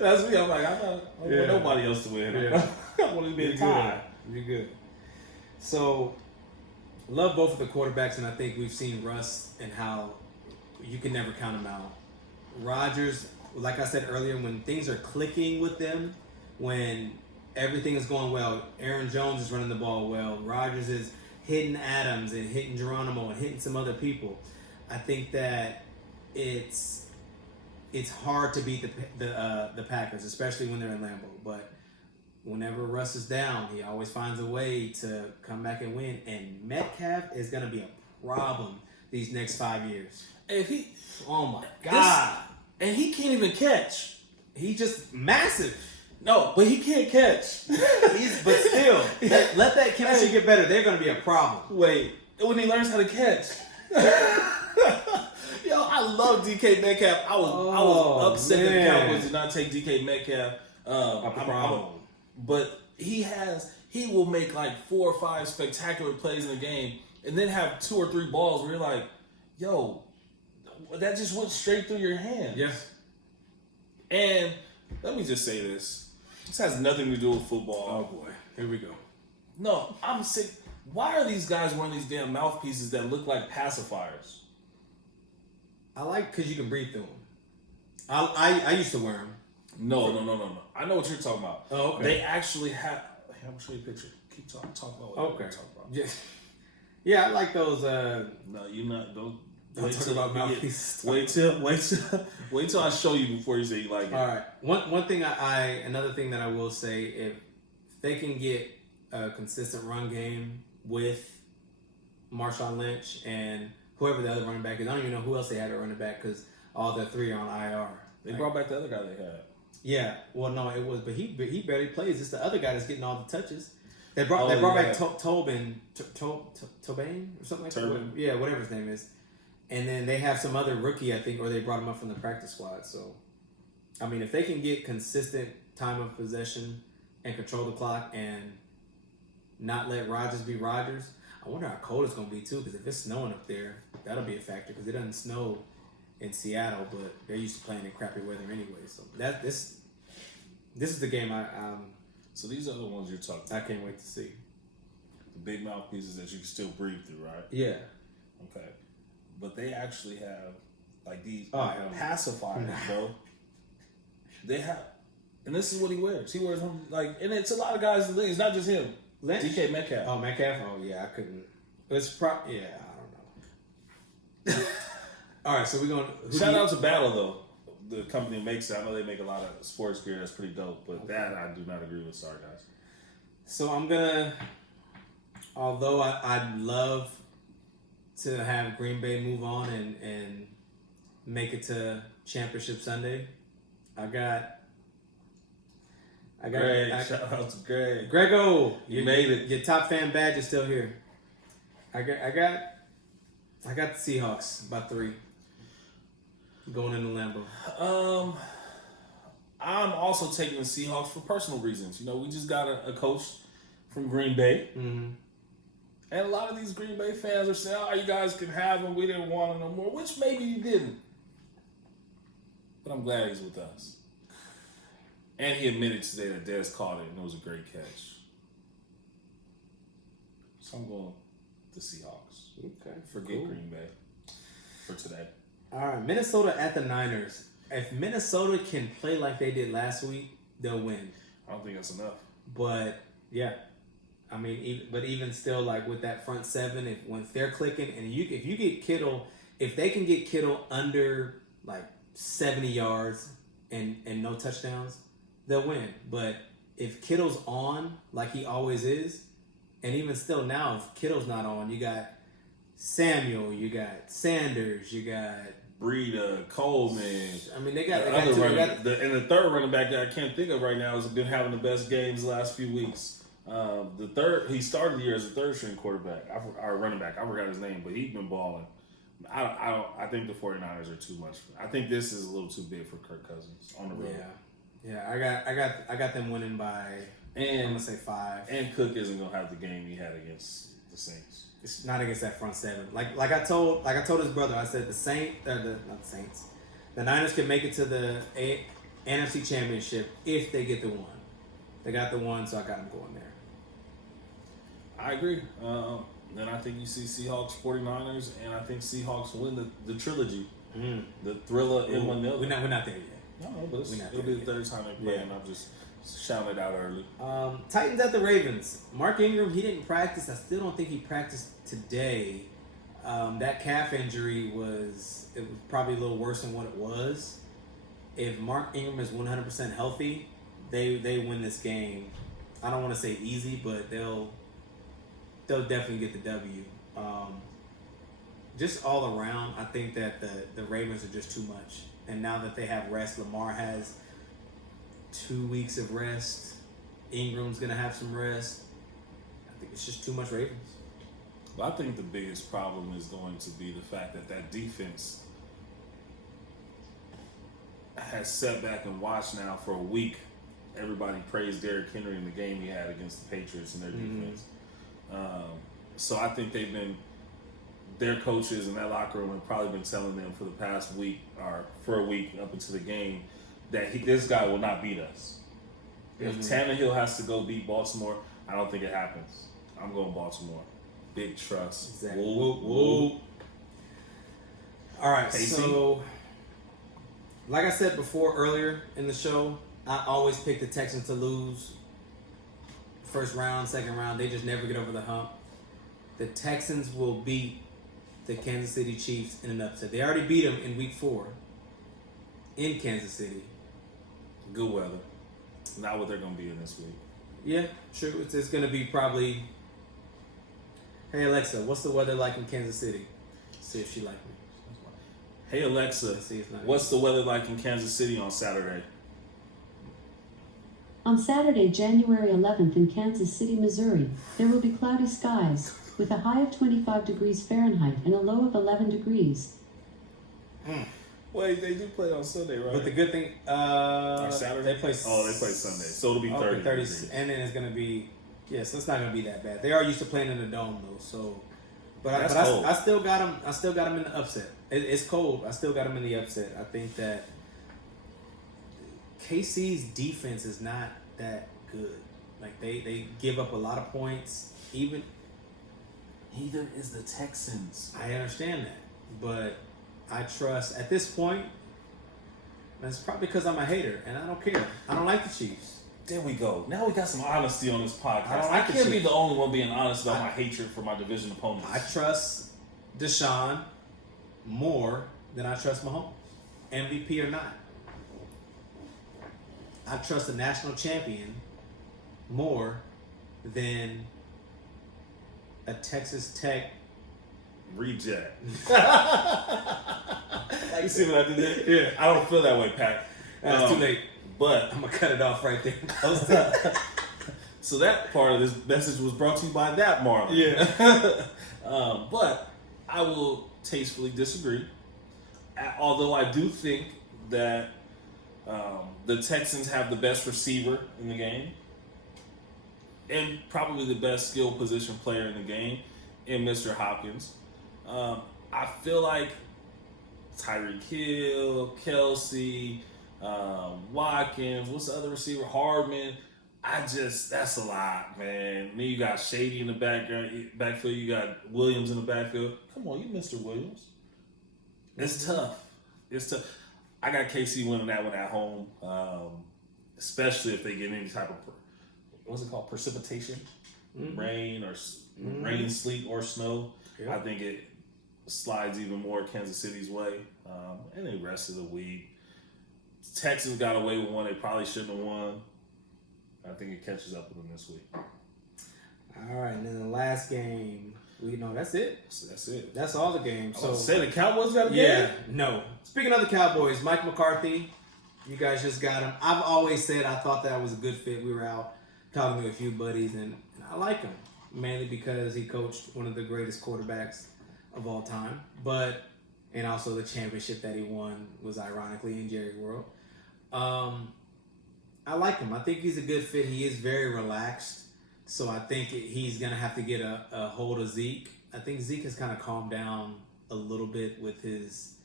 that's me. I'm like, I don't want nobody else to win. Yeah. I want it to be a tie. You're good. So, love both of the quarterbacks, and I think we've seen Russ and how you can never count him out. Rodgers, like I said earlier, when things are clicking with them, when everything is going well, Aaron Jones is running the ball well, Rodgers is hitting Adams and hitting Geronimo and hitting some other people. I think that it's hard to beat the Packers, especially when they're in Lambeau. But whenever Russ is down, he always finds a way to come back and win. And Metcalf is going to be a problem these next 5 years. Oh my God. And he can't even catch. He's just massive. No, but he can't catch. But still, let that chemistry get better. They're going to be a problem. Wait, when he learns how to catch. Yo, I love DK Metcalf. I was upset that the Cowboys did not take DK Metcalf. But he will make like 4 or 5 spectacular plays in the game, and then have 2 or 3 balls where you're like, yo, that just went straight through your hands. Yes. And let me just say this. This has nothing to do with football. Oh boy, here we go. No, I'm sick. Why are these guys wearing these damn mouthpieces that look like pacifiers? I like because you can breathe through them. I used to wear them. No. I know what you're talking about. Oh, okay. They actually have. I'm gonna show you a picture. Keep talking about what you're talking about. Yeah, I like those. No, you're not. Don't talk about mouthpieces. Wait till I show you before you say you like it. All right. Another thing that I will say, if they can get a consistent run game with Marshawn Lynch and whoever the other running back is, I don't even know who else they have at running back because all the 3 are on IR. They brought back the other guy they had. Yeah, well, no, it was, but he barely plays. It's the other guy that's getting all the touches. They brought back Tobin or something like that. Yeah, whatever his name is. And then they have some other rookie, I think, or they brought him up from the practice squad. So, I mean, if they can get consistent time of possession and control the clock and not let Rodgers be Rodgers, I wonder how cold it's going to be, too, because if it's snowing up there, that'll be a factor because it doesn't snow in Seattle, but they're used to playing in crappy weather anyway. So, this is the game So these are the ones you're talking about. I can't wait to see. The big mouthpieces that you can still breathe through, right? Yeah. Okay. But they actually have like these Oh, pacifiers, bro. They have, and this is what he wears. He wears them and it's a lot of guys in the league. It's not just him. Lynch? DK Metcalf. Oh, Metcalf. Oh, yeah, I couldn't. It's I don't know. All right, so we're going. Shout out to Battle though, the company that makes it. I know they make a lot of sports gear that's pretty dope, but that I do not agree with. Sorry, guys. So I'm gonna, although I'd love to have Green Bay move on and make it to Championship Sunday, I got. Greg, shout out to Greg. Grego, you made it. Your top fan badge is still here. I got the Seahawks by 3 going into Lambeau. I'm also taking the Seahawks for personal reasons. We just got a coach from Green Bay. Mm-hmm. And a lot of these Green Bay fans are saying, oh, you guys can have him. We didn't want him no more, which maybe you didn't. But I'm glad he's with us. And he admitted today that Dez caught it, and it was a great catch. So I'm going the Seahawks. Okay. Forget Green Bay for today. All right, Minnesota at the Niners. If Minnesota can play like they did last week, they'll win. I don't think that's enough. But, yeah. I mean, even still, with that front seven, once they're clicking, and if you get Kittle, if they can get Kittle under, 70 yards and no touchdowns, they'll win. But if Kittle's on, like he always is, and even still now, if Kittle's not on, you got Samuel, you got Sanders, you got Breida, Coleman. I mean, they got the third running back that I can't think of right now has been having the best games the last few weeks. He started the year as a third string quarterback, or running back. I forgot his name, but he's been balling. I think the 49ers are too much. I think this is a little too big for Kirk Cousins on the road. Yeah. I got them winning by. I'm gonna say 5. And Cook isn't gonna have the game he had against the Saints. It's not against that front seven. Like I told his brother, I said not the Saints. The Niners can make it to the NFC Championship if they get the 1. They got the 1, so I got them going there. I agree. Then I think you see Seahawks, 49ers, and I think Seahawks win the trilogy. The thriller in Manila. We're not there yet. No, but it'll be the third time they play, and I'm just shouting it out early. Titans at the Ravens. Mark Ingram, he didn't practice. I still don't think he practiced today. That calf injury was probably a little worse than what it was. If Mark Ingram is 100% healthy, they win this game. I don't want to say easy, but they'll definitely get the W. Just all around, I think that the Ravens are just too much. And now that they have rest, Lamar has 2 weeks of rest. Ingram's going to have some rest. I think it's just too much Ravens. Well, I think the biggest problem is going to be the fact that defense has sat back and watched now for a week. Everybody praised Derrick Henry in the game he had against the Patriots and their defense. So I think their coaches in that locker room have probably been telling them for the past week or for a week up until the game that this guy will not beat us. If Tannehill has to go beat Baltimore, I don't think it happens. I'm going Baltimore. Big trust. Exactly. Woo. All right, Casey? so like I said before earlier in the show, I always pick the Texans to lose. First round, second round, they just never get over the hump. The Texans will beat the Kansas City Chiefs in an upset. They already beat them in week 4 in Kansas City. Good weather. Not what they're going to be in this week. Yeah, sure. It's going to be probably, hey Alexa, what's the weather like in Kansas City? See if she like me. Hey Alexa, what's the weather like in Kansas City on Saturday? On Saturday, January 11th in Kansas City, Missouri, there will be cloudy skies with a high of 25 degrees Fahrenheit and a low of 11 degrees. Wait, they do play on Sunday, right? But the good thing, or Saturday? they play Sunday, so it'll be 30. 30, and then it's going to be, so it's not going to be that bad. They are used to playing in the dome though, so. But I still got them. I still got them in the upset. It's cold. I still got them in the upset. I think that KC's defense is not that good. Like they give up a lot of points. Neither is the Texans. I understand that, but I trust at this point. That's probably because I'm a hater, and I don't care. I don't like the Chiefs. There we go. Now we got some honesty on this podcast. I don't like I the can't be Chiefs. the only one being honest about my hatred for my division opponents. I trust Deshaun more than I trust Mahomes, MVP or not. I trust a national champion more than a Texas Tech Reject. Like, You see what I did there? Yeah. I don't feel that way, Pat. That's too late. But I'm gonna cut it off right there. so that part of this message was brought to you by that Marlon. Yeah. But I will tastefully disagree. Although I do think that the Texans have the best receiver in the game and probably the best skill position player in the game in Mr. Hopkins. I feel like Tyreek Hill, Kelsey, Watkins, what's the other receiver? Hardman. That's a lot, man. Then you got Shady in the backfield. You got Williams in the backfield. Come on, you Mr. Williams. It's tough. I got KC winning that one at home, especially if they get any type of, what's it called, precipitation? Rain or rain, sleet, or snow. Yep. I think it slides even more Kansas City's way. And the rest of the week, Texans got away with one they probably shouldn't have won. I think it catches up with them this week. All right, and then the last game, that's it. That's it. That's all the games. So say the Cowboys got a game? Yeah, no. Speaking of the Cowboys, Mike McCarthy, you guys just got him. I've always said I thought that was a good fit. We were out talking to a few buddies, and I like him, mainly because he coached one of the greatest quarterbacks of all time, and also the championship that he won was ironically in Jerry World. I like him. I think he's a good fit. He is very relaxed, so I think he's going to have to get a hold of Zeke. I think Zeke has kind of calmed down a little bit with his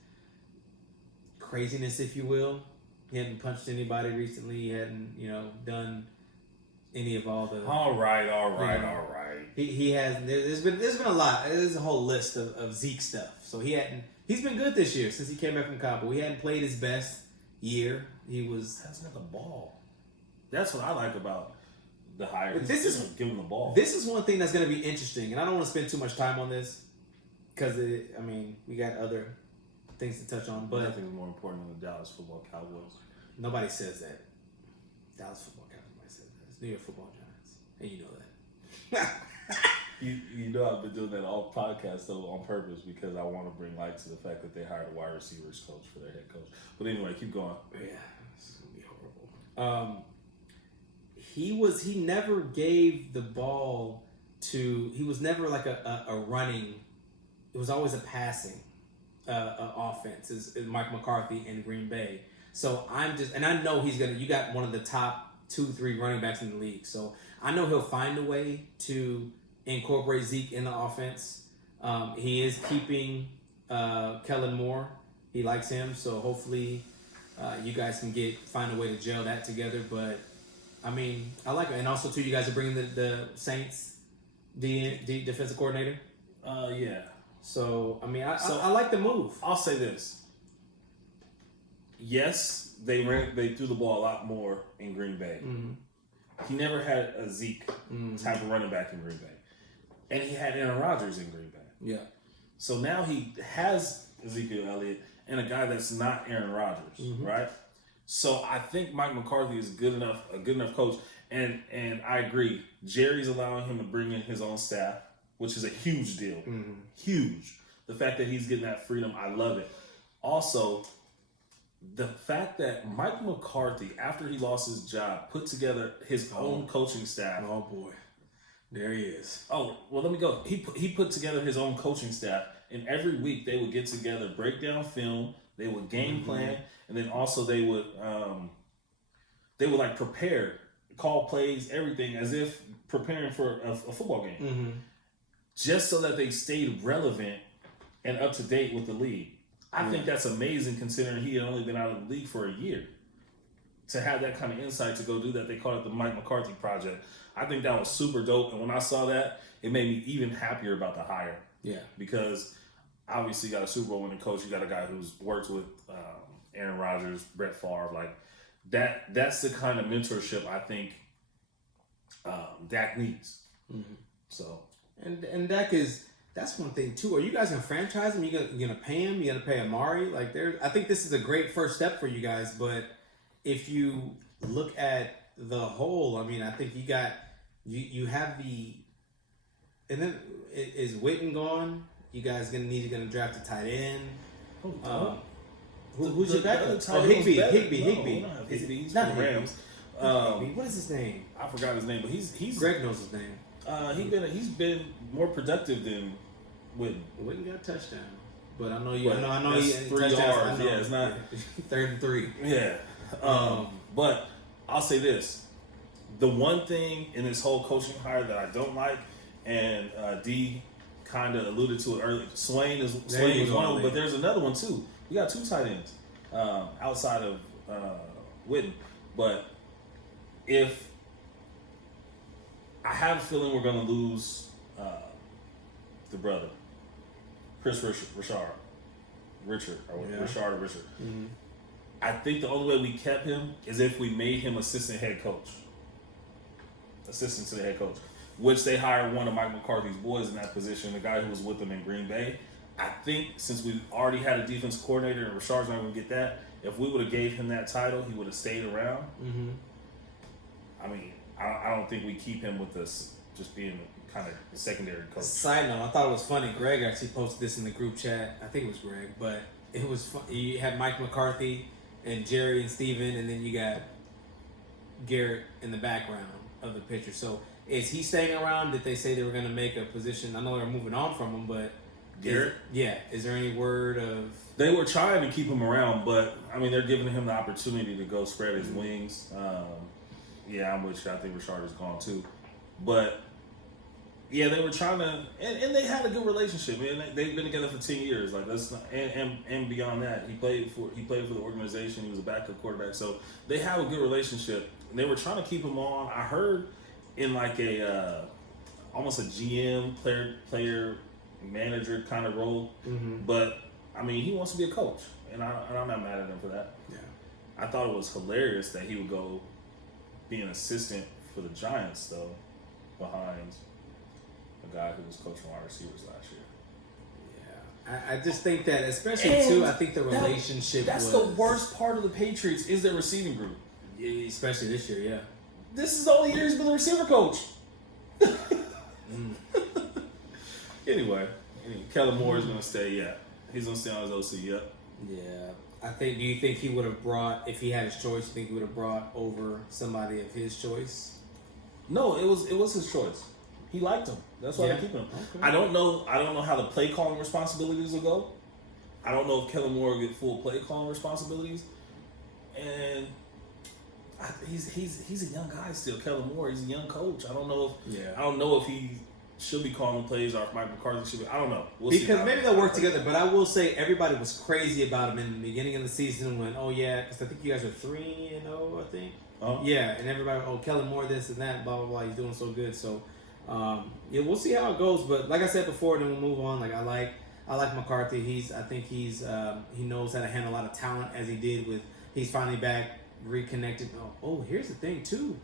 craziness, if you will. He hadn't punched anybody recently. He hadn't, done any of all the. All right. He has. There's been a lot. There's a whole list of Zeke stuff. So he's been good this year since he came back from Cabo. He hadn't played his best year. He hasn't had the ball. That's what I like about the hire. This is giving the ball. This is one thing that's going to be interesting, and I don't want to spend too much time on this because we got other things to touch on. But nothing's more important than the Dallas Football Cowboys. Nobody says that. Dallas Football Cowboys. Nobody says that. It's New York Football Giants, and you know that. You know I've been doing that all podcast though on purpose because I want to bring light to the fact that they hired a wide receivers coach for their head coach. But anyway, keep going. Yeah, this is gonna be horrible. He never gave the ball to. He was never like a running. It was always a passing offense. Is Mike McCarthy in Green Bay. So and I know he's gonna. You got one of the top 2-3 running backs in the league. So I know he'll find a way to incorporate Zeke in the offense. He is keeping Kellen Moore. He likes him, so hopefully you guys can find a way to gel that together. But I like it, and also too, you guys are bringing the Saints defensive coordinator. Yeah. So I like the move. I'll say this. Yes, they threw the ball a lot more in Green Bay. Mm-hmm. He never had a Zeke type of running back in Green Bay. And he had Aaron Rodgers in Green Bay. Yeah. So now he has Ezekiel Elliott and a guy that's not Aaron Rodgers, right? So I think Mike McCarthy is a good enough coach. And I agree. Jerry's allowing him to bring in his own staff, which is a huge deal. Mm-hmm. Huge. The fact that he's getting that freedom, I love it. Also, the fact that Mike McCarthy, after he lost his job, put together his own coaching staff. Oh, boy. There he is. Oh, well, let me go. He put together his own coaching staff, and every week they would get together, break down film, they would game plan, and then also they would like prepare, call plays, everything as if preparing for a football game, just so that they stayed relevant and up to date with the league. I think that's amazing considering he had only been out of the league for a year. To have that kind of insight to go do that, they call it the Mike McCarthy Project. I think that was super dope, and when I saw that, it made me even happier about the hire. Yeah. Because obviously you got a Super Bowl winning coach, you got a guy who's worked with Aaron Rodgers, Brett Favre, like that. That's the kind of mentorship I think Dak needs. Mm-hmm. So and Dak is. That's one thing too. Are you guys gonna franchise him? You gonna pay him? You gonna pay Amari? Like I think this is a great first step for you guys. But if you look at the whole, I mean, I think you got you have the, and then is Witten gone? You guys gonna draft a tight end? Who's your backup? Higbee. Higbee. He's not from the Rams. What is his name? I forgot his name, but he's Greg knows his name. He's been more productive than Witten. Witten got a touchdown, but I know you. I know that's he 3 yards. Yeah, it's not 3rd and 3. Yeah, but I'll say this: the one thing in this whole coaching hire that I don't like, and D kind of alluded to it earlier. Swain was one of them, but there's another one too. We got 2 tight ends outside of Witten, but if I have a feeling we're going to lose the brother, Chris Richard. Mm-hmm. I think the only way we kept him is if we made him assistant to the head coach, which they hired one of Mike McCarthy's boys in that position, the guy who was with them in Green Bay. I think since we already had a defense coordinator and Rashard's not going to get that, if we would have gave him that title, he would have stayed around. Mm-hmm. I mean, I don't think we keep him with us just being kind of a secondary coach. Side note, I thought it was funny. Greg actually posted this in the group chat. I think it was Greg, but it was fun. You had Mike McCarthy and Jerry and Steven, and then you got Garrett in the background of the picture. So is he staying around? Did they say they were going to make a position? I know they're moving on from him, but Garrett? Is there any word of... They were trying to keep him around, but, I mean, they're giving him the opportunity to go spread his wings. Yeah, I'm with you. I think Rashard is gone too. But, yeah, they were trying to... And they had a good relationship, man. They've been together for 10 years. Like, that's not, and beyond that, he played for the organization. He was a backup quarterback. So, they have a good relationship. And they were trying to keep him on. I heard in, like, almost a GM, player manager kind of role. Mm-hmm. But, I mean, he wants to be a coach. And I'm not mad at him for that. Yeah. I thought it was hilarious that he would go be an assistant for the Giants, though, behind a guy who was coaching wide receivers last year. Yeah. I just think that, especially, too, I think the relationship That's the worst part of the Patriots is their receiving group. Yeah, especially this year, yeah. This is the only year he's been the receiver coach. Anyway, Kellen Moore is going to stay, yeah. He's going to stay on his OC, yep. Yeah. Do you think he would have brought, if he had his choice, you think he would have brought over somebody of his choice? No, it was his choice. He liked him. That's why they're keeping him. Okay. I don't know how the play calling responsibilities will go. I don't know if Kellen Moore will get full play calling responsibilities. And he's a young guy still. Kellen Moore, he's a young coach. I don't know if he should be calling plays or if Mike McCarthy should be. I don't know. Because maybe they'll work together. But I will say everybody was crazy about him in the beginning of the season when, because I think you guys are 3-0, I think. Yeah, and everybody, Kellen Moore, this and that, blah, blah, blah. He's doing so good. So, we'll see how it goes. But like I said before, then we'll move on. Like, I like McCarthy. He knows how to handle a lot of talent as he did with, he's finally back, reconnected. Here's the thing, too.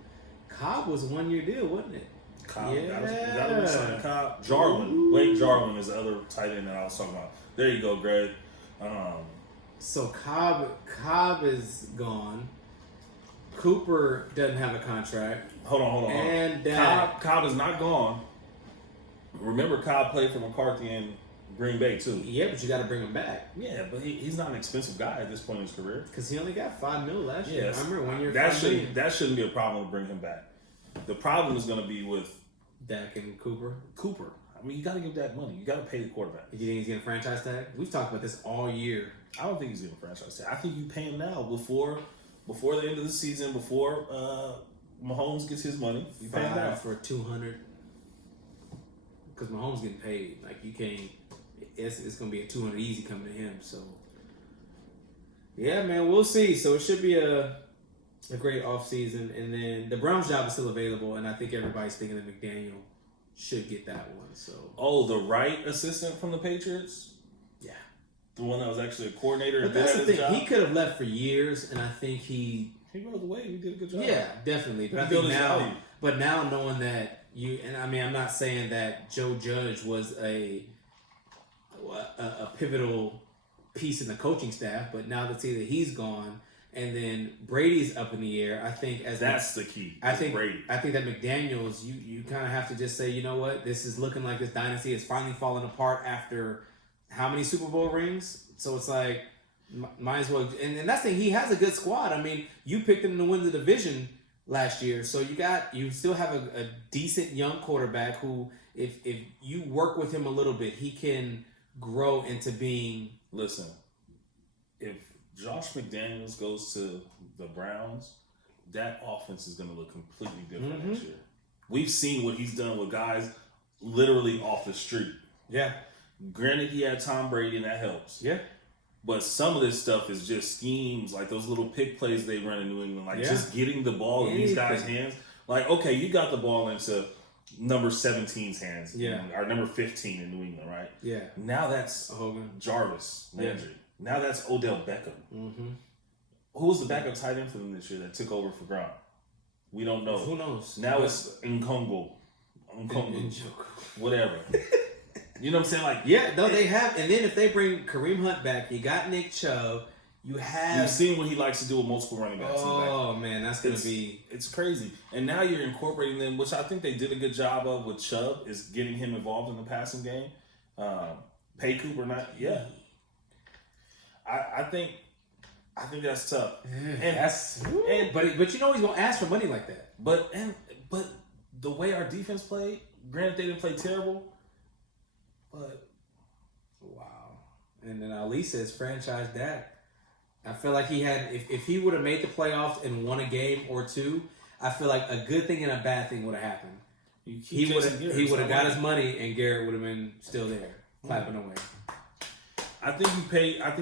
Cobb was a 1-year deal, wasn't it? Cobb. That was signed Cobb. Jarwin. Blake Jarwin is the other tight end that I was talking about. There you go, Greg. So Cobb is gone. Cooper doesn't have a contract. Hold on. And Cobb is not gone. Remember, Cobb played for McCarthy in Green Bay too. Yeah, but you got to bring him back. Yeah, but he's not an expensive guy at this point in his career. Because he only got $5 million last year. I remember 1 year. That shouldn't be a problem to bring him back. The problem is going to be with Dak and Cooper. I mean, you got to give Dak money. You got to pay the quarterback. You think he's getting a franchise tag? We've talked about this all year. I don't think he's getting a franchise tag. I think you pay him now before the end of the season, before Mahomes gets his money. You pay him now for $200. Because Mahomes getting paid. Like, you can't. It's going to be a $200 easy coming to him. So, yeah, man, we'll see. So it should be a great offseason. And then the Browns job is still available, and I think everybody's thinking that McDaniel should get that one. So, the right assistant from the Patriots? Yeah. the one that was actually a coordinator. But that's the thing. He could have left for years, and I think he rode the wave. He did a good job. Yeah, definitely. But I think now knowing that I'm not saying that Joe Judge was a pivotal piece in the coaching staff, but now that he's gone and then Brady's up in the air, I think that's the key. I think Brady. I think that McDaniels, you kind of have to just say, you know what, this is looking like this dynasty is finally falling apart after how many Super Bowl rings? So it's like, might as well. And that's the thing, he has a good squad. I mean, you picked him to win the division last year, so you still have a decent young quarterback who, if you work with him a little bit, he can grow into being. Listen, if Josh McDaniels goes to the Browns, that offense is going to look completely different next year. We've seen what he's done with guys literally off the street. Yeah. Granted, he had Tom Brady, and that helps. Yeah. But some of this stuff is just schemes, like those little pick plays they run in New England, like just getting the ball in these guys' hands. Like, okay, you got the ball into number 17's hands, or number 15 in New England, right? Yeah. Now that's Hogan, Jarvis Landry. Yeah. Now that's Odell Beckham. Mm-hmm. Who was the backup tight end for them this year that took over for Gronk? We don't know. Who knows? Now it's Nkungu, whatever. You know what I'm saying? Like, they have. And then if they bring Kareem Hunt back, you got Nick Chubb. You've seen what he likes to do with multiple running backs. Oh man, that's gonna be. It's crazy. And now you're incorporating them, which I think they did a good job of with Chubb, is getting him involved in the passing game. Pay Cooper, I think that's tough. But you know he's gonna ask for money like that. But the way our defense played, granted they didn't play terrible. But wow. And then Ali says franchise Dak. I feel like he had, if he would have made the playoffs and won a game or two, I feel like a good thing and a bad thing would have happened. He would have got his money and Garrett would have been still there, clapping away. I think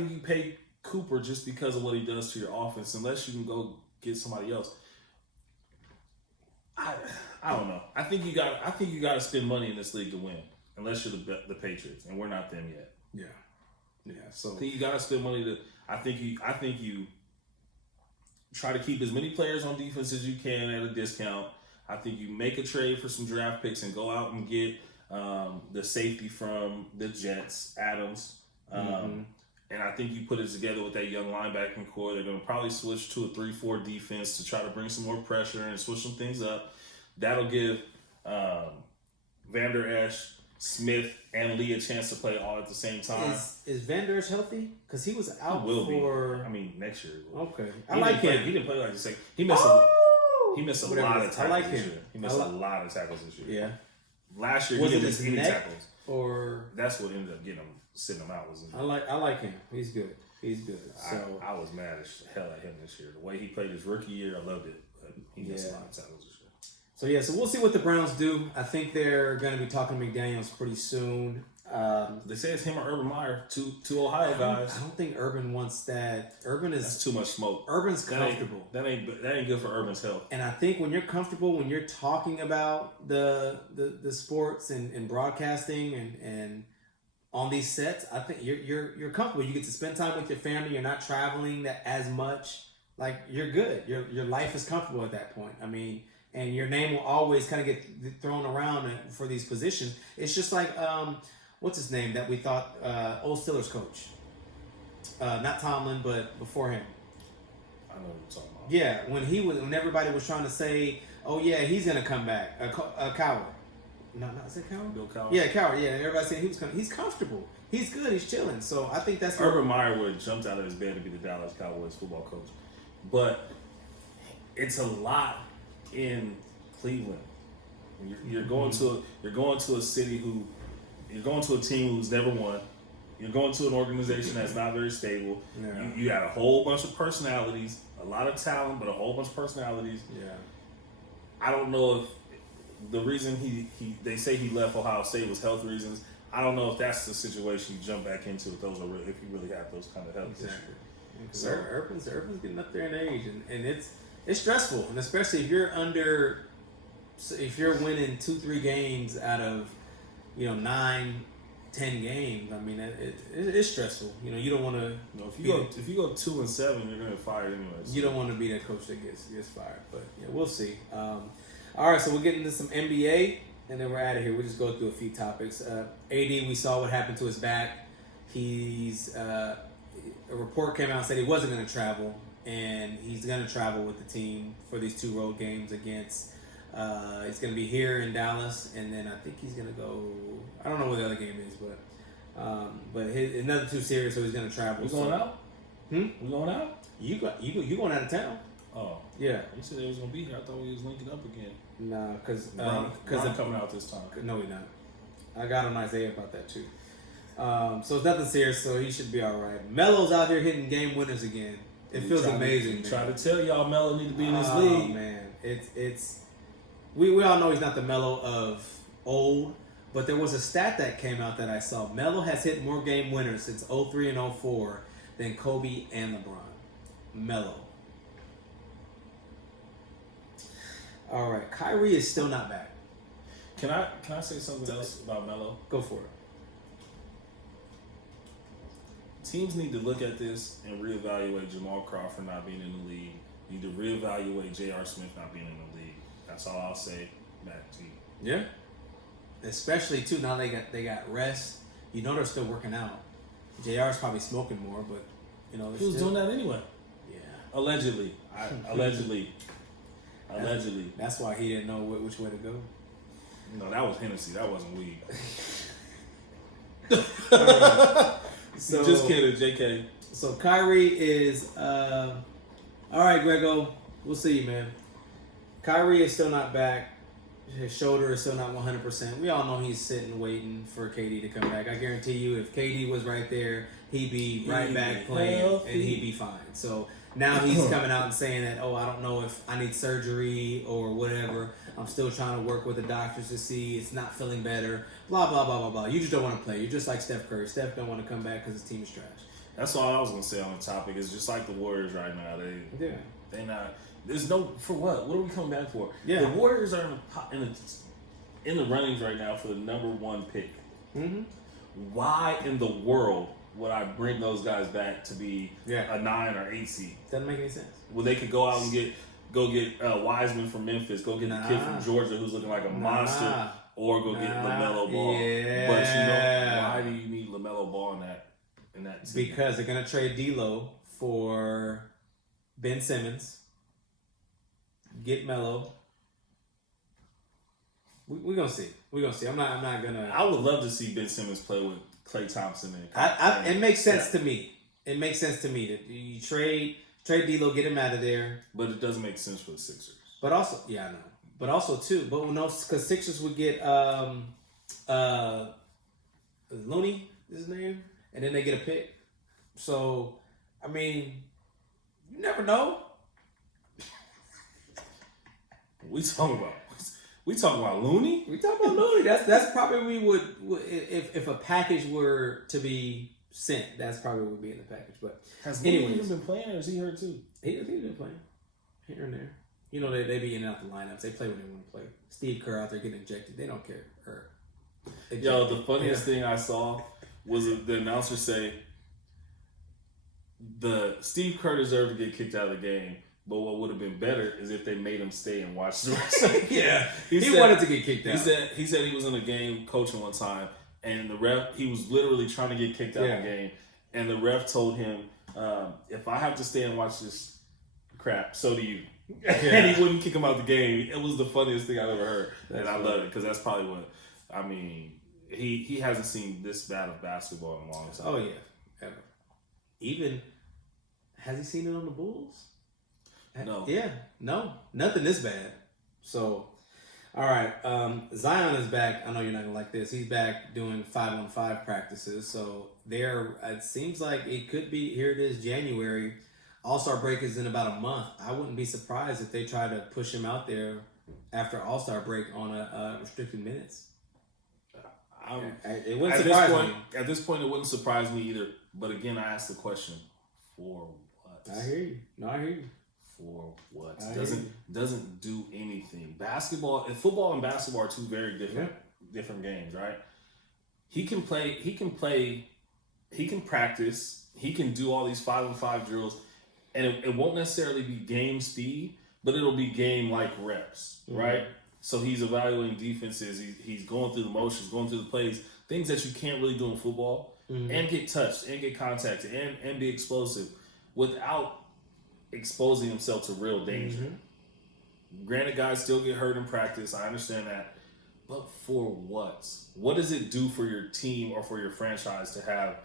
you pay Cooper just because of what he does to your offense, unless you can go get somebody else. I don't know. I think you got to spend money in this league to win. Unless you're the Patriots, and we're not them yet. Yeah. So I think you gotta spend money to. I think you try to keep as many players on defense as you can at a discount. I think you make a trade for some draft picks and go out and get the safety from the Jets, Adams, and I think you put it together with that young linebacking core. They're gonna probably switch to a 3-4 defense to try to bring some more pressure and switch some things up. That'll give Vander Esch, Smith, and Lee a chance to play all at the same time. Is Van Der Esch healthy? Because he was out next year. Okay. I like him. He didn't play like the second. He missed a lot of tackles this year. He missed a lot of tackles this year. Yeah. Last year, he didn't miss any tackles. Or that's what ended up sitting him out. I like him. He's good. So I was mad as hell at him this year. The way he played his rookie year, I loved it. But he missed a lot of tackles this year. So we'll see what the Browns do. I think they're going to be talking to McDaniels pretty soon. They say it's him or Urban Meyer, two Ohio guys. I don't think Urban wants that. That's too much smoke. Urban's comfortable. That ain't good for Urban's health. And I think when you're comfortable, when you're talking about the sports and broadcasting and on these sets, I think you're comfortable. You get to spend time with your family. You're not traveling as much. Like, you're good. Your life is comfortable at that point. I mean. And your name will always kind of get thrown around for these positions. It's just like, what's his name that we thought, old Steelers coach. Not Tomlin, but before him. I know what you're talking about. Yeah, when everybody was trying to say, oh yeah, he's going to come back. A Coward. No, is it Coward? Bill Coward. Yeah, Coward, yeah. Everybody saying he's comfortable. He's good, he's chilling. So I think that's... Urban Meyer would have jumped out of his bed to be the Dallas Cowboys football coach. But it's a lot in Cleveland. You're going to a city you're going to a team who's never won. You're going to an organization that's not very stable. Yeah. You got a whole bunch of personalities, a lot of talent, but a whole bunch of personalities. Yeah. I don't know if the reason they say he left Ohio State was health reasons. I don't know if that's the situation you jump back into if you really have those kind of health issues. Because Urban's getting up there in age, and it's stressful, and especially if you're winning 2-3 games out of 9-10 10 games. I mean, it's stressful. You know, you don't want to. If you go 2-7, you're gonna get fired anyways. You don't want to be that coach that gets fired. But yeah, we'll see. All right, so we'll get into some NBA, and then we're out of here. We'll just go through a few topics. AD, we saw what happened to his back. He's a report came out and said he wasn't going to travel, and he's going to travel with the team for these 2 road games against. He's going to be here in Dallas, and then I think he's going to go. I don't know what the other game is, but another 2 series, so he's going to travel. We going out? We going out? You going out of town? Oh yeah. You said they was going to be here. I thought we was linking up again. Nah, because I'm coming out this time. No, we're not. I got on Isaiah about that too. So it's nothing serious, so he should be all right. Melo's out here hitting game winners again. It feels amazing. Try to tell y'all Melo need to be in this league. Oh man, it's we all know he's not the Melo of old, but there was a stat that came out that I saw. Melo has hit more game winners since 03 and 04 than Kobe and LeBron. Melo. All right, Kyrie is still not back. Can I say something else about Melo? Go for it. Teams need to look at this and reevaluate Jamal Crawford not being in the league. Need to reevaluate J.R. Smith not being in the league. That's all I'll say back to you. Yeah. Especially too now they got rest. You know they're still working out. JR's probably smoking more, but you know he was doing that anyway. Yeah. Allegedly. Allegedly. That's why he didn't know which way to go. No, that was Hennessy. That wasn't weed. So, just kidding, JK. So Kyrie is all right, Grego. We'll see you, man. Kyrie is still not back. His shoulder is still not 100%. We all know he's sitting waiting for KD to come back. I guarantee you, if KD was right there, he'd be right back playing and he'd be fine. So now he's coming out and saying that, I don't know if I need surgery or whatever. I'm still trying to work with the doctors to see it's not feeling better. Blah, blah, blah, blah, blah. You just don't want to play. You're just like Steph Curry. Steph don't want to come back because his team is trash. That's all I was going to say on the topic. It's just like the Warriors right now. They not... There's no... For what? What are we coming back for? Yeah. The Warriors are in the runnings right now for the number 1 pick. Mm-hmm. Why in the world would I bring those guys back to be a 9 or 8 seed? Doesn't make any sense. Well, they could go out and get Wiseman from Memphis, go get the kid from Georgia who's looking like a monster, or go get LaMelo Ball. Yeah. But you know, why do you need LaMelo Ball in that team? Because they're gonna trade D'Lo for Ben Simmons, get Melo. We're gonna see. I'm not gonna. I would love to see Ben Simmons play with Klay Thompson. It makes sense to me. It makes sense to me that you trade D'Lo, get him out of there. But it doesn't make sense for the Sixers. But also, I know. But also too, because Sixers would get Looney is his name, and then they get a pick. So, I mean, you never know. We talking about Looney? We talking about Looney. That's probably would if a package were to be sent. That's probably what would be in the package. But has Looney even been playing, or is he hurt too? He's been playing here and there. You know, they be in and out the lineups. They play when they want to play. Steve Kerr out there getting injected. They don't care. Yo, the funniest thing I saw was the announcer say Steve Kerr deserved to get kicked out of the game. But what would have been better is if they made him stay and watch the rest. Yeah, he wanted to get kicked out. He said he was in a game coaching one time, and the ref, he was literally trying to get kicked out of the game, and the ref told him, "If I have to stay and watch this crap, so do you." Yeah. And he wouldn't kick him out the game. It was the funniest thing I've ever heard, and I love it because that's probably what I mean. He hasn't seen this bad of basketball in a long time. Oh yeah, ever. Even has he seen it on the Bulls? No. Yeah, no, nothing this bad. So, all right, Zion is back. I know you're not gonna like this. He's back doing 5-on-5 practices. So it seems like it could be. Here it is, January. All-Star break is in about a month. I wouldn't be surprised if they try to push him out there after All-Star break on a restricted minutes. It wouldn't surprise me. At this point, it wouldn't surprise me either. But again, I asked the question: for what? I hear you. No, I hear you. For what? Doesn't do anything. Football and basketball are two very different games, right? he can play. He can play. He can practice. He can do all these 5-on-5 drills, and it won't necessarily be game speed, but it'll be game like reps, right? So he's evaluating defenses. He's going through the motions, going through the plays, things that you can't really do in football, and get touched, and get contacted, and be explosive without exposing himself to real danger. Granted, guys still get hurt in practice. I understand that. But for what? What does it do for your team or for your franchise to have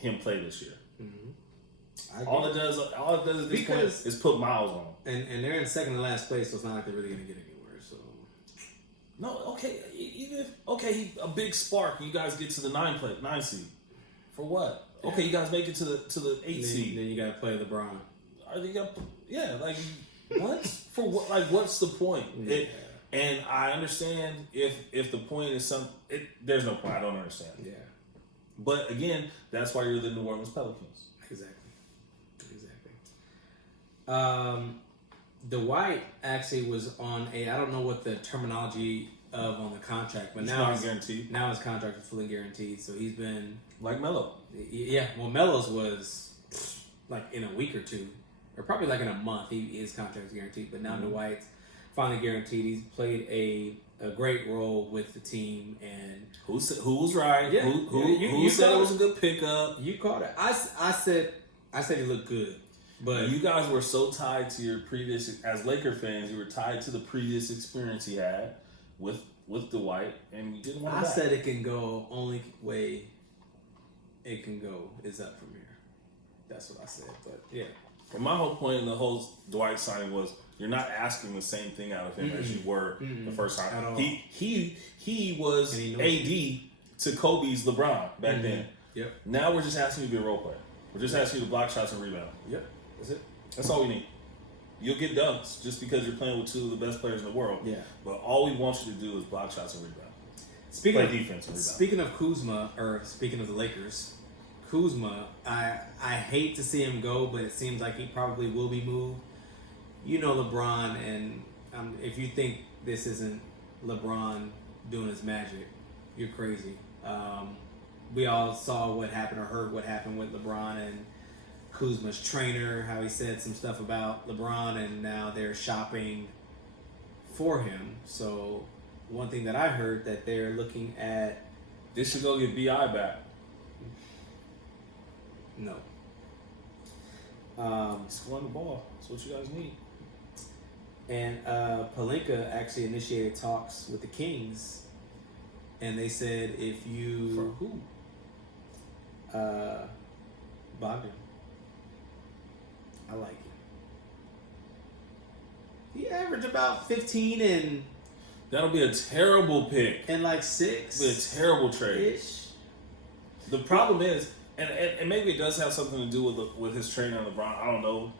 him play this year? All it does at this point is put miles on him. And they're in second to last place, so it's not like they're really going to get anywhere. So no, okay, even if he's a big spark, and you guys get to the 9 seed. For what? Yeah. Okay, you guys make it to the 8 seed. Then you got to play LeBron. Are they like what? For what? Like, what's the point? Yeah. And I understand if the point is there's no point. I don't understand. Yeah. But again, that's why you're the New Orleans Pelicans. Exactly. Dwight actually was on I don't know what the terminology on the contract, but now it's guaranteed. Now his contract is fully guaranteed, so he's been like Melo. Yeah, well, Melo's was like in a week or two, or probably like in a month. His contract is guaranteed, but now Dwight's finally guaranteed. He's played a great role with the team, and who was right? Yeah, who said it was a good pickup? You called it. I said he looked good, but you guys were so tied to your previous, as Laker fans, you were tied to the previous experience he had with Dwight, and you didn't want to. I said it can go only way it can go is up from here. That's what I said, but yeah. But my whole point in the whole Dwight signing was you're not asking the same thing out of him as you were the first time. At all. He was AD to Kobe's LeBron back then. Yep. Now we're just asking you to be a role player. We're just asking you to block shots and rebound. Yep. That's it. That's all we need. You'll get dunks just because you're playing with two of the best players in the world. Yeah. But all we want you to do is block shots and rebound. Speaking of Kuzma, or speaking of the Lakers, Kuzma, I hate to see him go, but it seems like he probably will be moved. You know LeBron, and if you think this isn't LeBron doing his magic, you're crazy. We all saw what happened or heard what happened with LeBron and Kuzma's trainer, how he said some stuff about LeBron, and now they're shopping for him. So one thing that I heard that they're looking at... They should go get B.I. back. No. Scoring the ball. That's what you guys need. And Pelinka actually initiated talks with the Kings, and they said if you... For who? Bogdan. I like it. He averaged about 15 and... That'll be a terrible pick. And like 6. It'll be a terrible trade. Ish. The problem is, and maybe it does have something to do with his trainer LeBron. I don't know.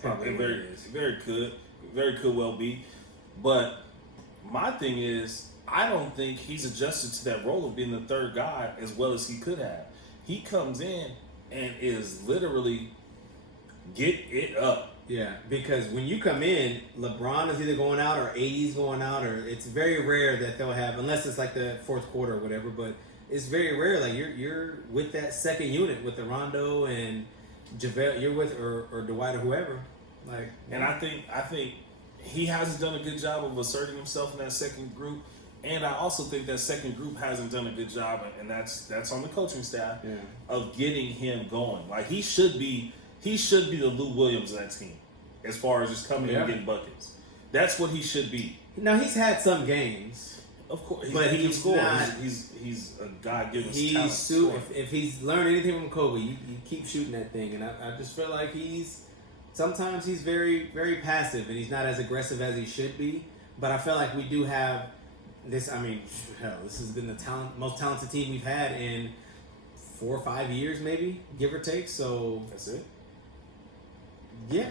Probably very could well be. But my thing is, I don't think he's adjusted to that role of being the third guy as well as he could have. He comes in and is literally get it up. Yeah, because when you come in, LeBron is either going out or AD's going out, or it's very rare that they'll have, unless it's like the fourth quarter or whatever, but it's very rare. Like you're with that second unit with the Rondo and JaVale, you're with or Dwight or whoever. Like, and I think he hasn't done a good job of asserting himself in that second group, and I also think that second group hasn't done a good job, and that's on the coaching staff of getting him going. Like he should be the Lou Williams of that team, as far as just coming in and getting buckets. That's what he should be. Now he's had some games, of course, but he can score. Not, he's a God-given talent. If he's learned anything from Kobe, you keep shooting that thing, and I just feel like sometimes he's very, very passive, and he's not as aggressive as he should be. But I feel like we do have this. I mean, hell, this has been the most talented team we've had in 4 or 5 years, maybe, give or take. So that's it. Yeah.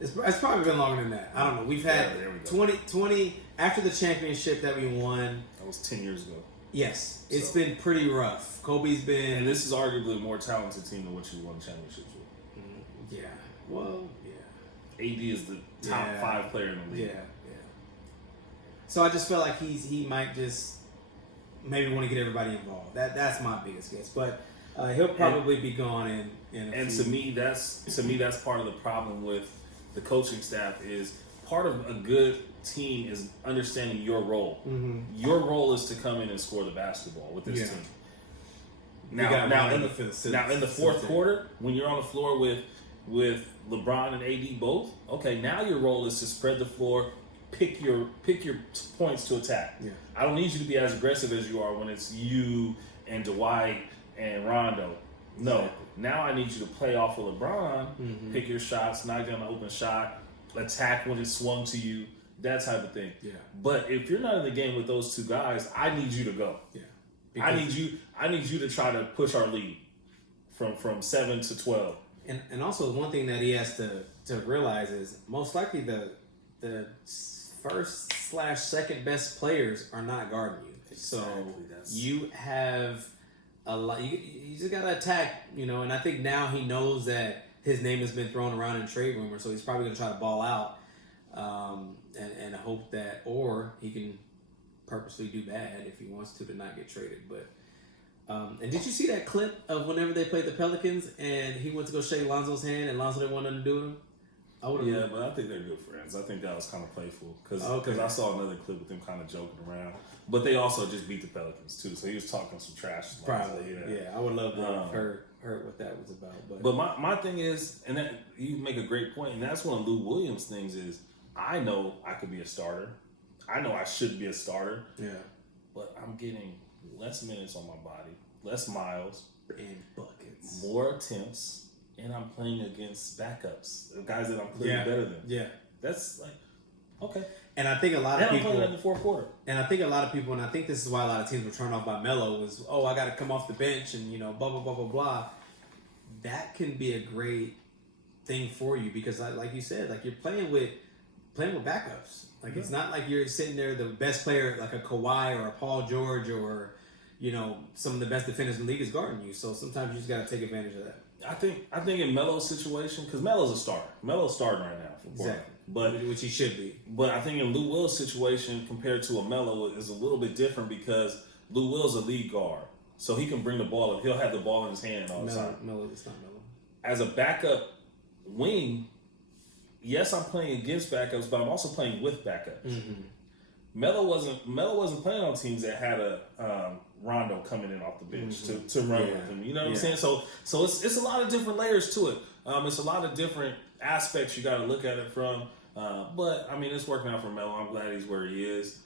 It's probably been longer than that. I don't know. We've had 20 after the championship that we won. That was 10 years ago. Yes. It's been pretty rough. Kobe's been... And this is arguably a more talented team than what you won championships with. Yeah. Well, yeah. AD is the top 5 player in the league. Yeah. So I just feel like he might just maybe want to get everybody involved. That's my biggest guess. But he'll probably be gone in a few. To me, that's part of the problem with the coaching staff is part of a good team is understanding your role. Mm-hmm. Your role is to come in and score the basketball with this team. Now in the fourth quarter, when you're on the floor with LeBron and AD both, okay, now your role is to spread the floor, pick your points to attack. Yeah. I don't need you to be as aggressive as you are when it's you and Dwight and Rondo. No, exactly. Now I need you to play off of LeBron, pick your shots, knock down an open shot, attack when it's swung to you, that type of thing. Yeah. But if you're not in the game with those two guys, I need you to go. Yeah. I need you to try to push our lead from 7 to 12. And also one thing that he has to realize is most likely the first / second best players are not guarding you. Exactly. So you have a lot. You just gotta attack, And I think now he knows that his name has been thrown around in trade rumors, so he's probably gonna try to ball out and hope that, or he can purposely do bad if he wants to not get traded. But and did you see that clip of whenever they played the Pelicans and he went to go shake Lonzo's hand and Lonzo didn't want nothing to do with him? Yeah, but I think they're good friends. I think that was kind of playful because I saw another clip with them kind of joking around. But they also just beat the Pelicans too, so he was talking some trash. Probably, yeah. I would love to have heard what that was about. But my thing is, and that you make a great point, and that's one of Lou Williams' things is, I know I could be a starter. I know I should be a starter. Yeah. But I'm getting less minutes on my body, less miles, and buckets, more attempts, and I'm playing against backups, guys that I'm clearly better than. Yeah. That's like, okay. And I think a lot of people. I'm playing in the fourth quarter. And I think a lot of people, and I think this is why a lot of teams were turned off by Melo, was, I got to come off the bench and, blah, blah, blah, blah, blah. That can be a great thing for you because, like you said, like you're playing with backups. Like it's not like you're sitting there, the best player, like a Kawhi or a Paul George or, some of the best defenders in the league is guarding you. So sometimes you just got to take advantage of that. I think in Melo's situation, because Melo's a starter. Melo's starting right now for Portland. Exactly. But which he should be. But I think in Lou Will's situation compared to a Melo is a little bit different because Lou Will's a lead guard. So he can bring the ball up. He'll have the ball in his hand all the time. It's not Melo. As a backup wing, yes, I'm playing against backups, but I'm also playing with backups. Mm-hmm. Melo wasn't playing on teams that had a Rondo coming in off the bench to run with him. You know what I'm saying? So it's a lot of different layers to it. It's a lot of different aspects you got to look at it from. But I mean, it's working out for Melo. I'm glad he's where he is.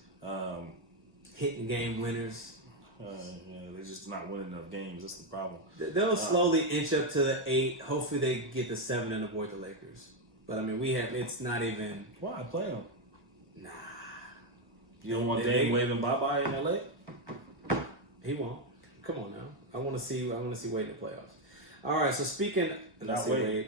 Hitting game winners. They're just not winning enough games. That's the problem. They'll slowly inch up to the 8. Hopefully, they get the 7 and avoid the Lakers. But I mean, it's not even. Why play them? Nah. You don't want Dame waving bye-bye in LA? He won't. Come on now. I want to see Wade in the playoffs. All right. So speaking, not Wade.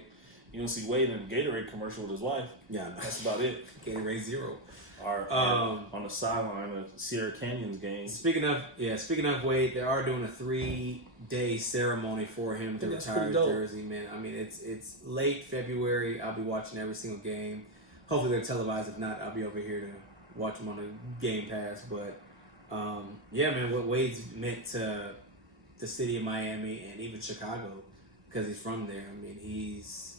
You don't see Wade in a Gatorade commercial with his wife. Yeah, no. That's about it. Gatorade Zero. Or on the sideline of Sierra Canyon's game. Speaking of Wade, they are doing a 3-day ceremony for him to retire his jersey. Man, I mean it's late February. I'll be watching every single game. Hopefully they're televised. If not, I'll be over here to watch them on the Game Pass. But man, what Wade's meant to the city of Miami and even Chicago because he's from there. I mean, he's.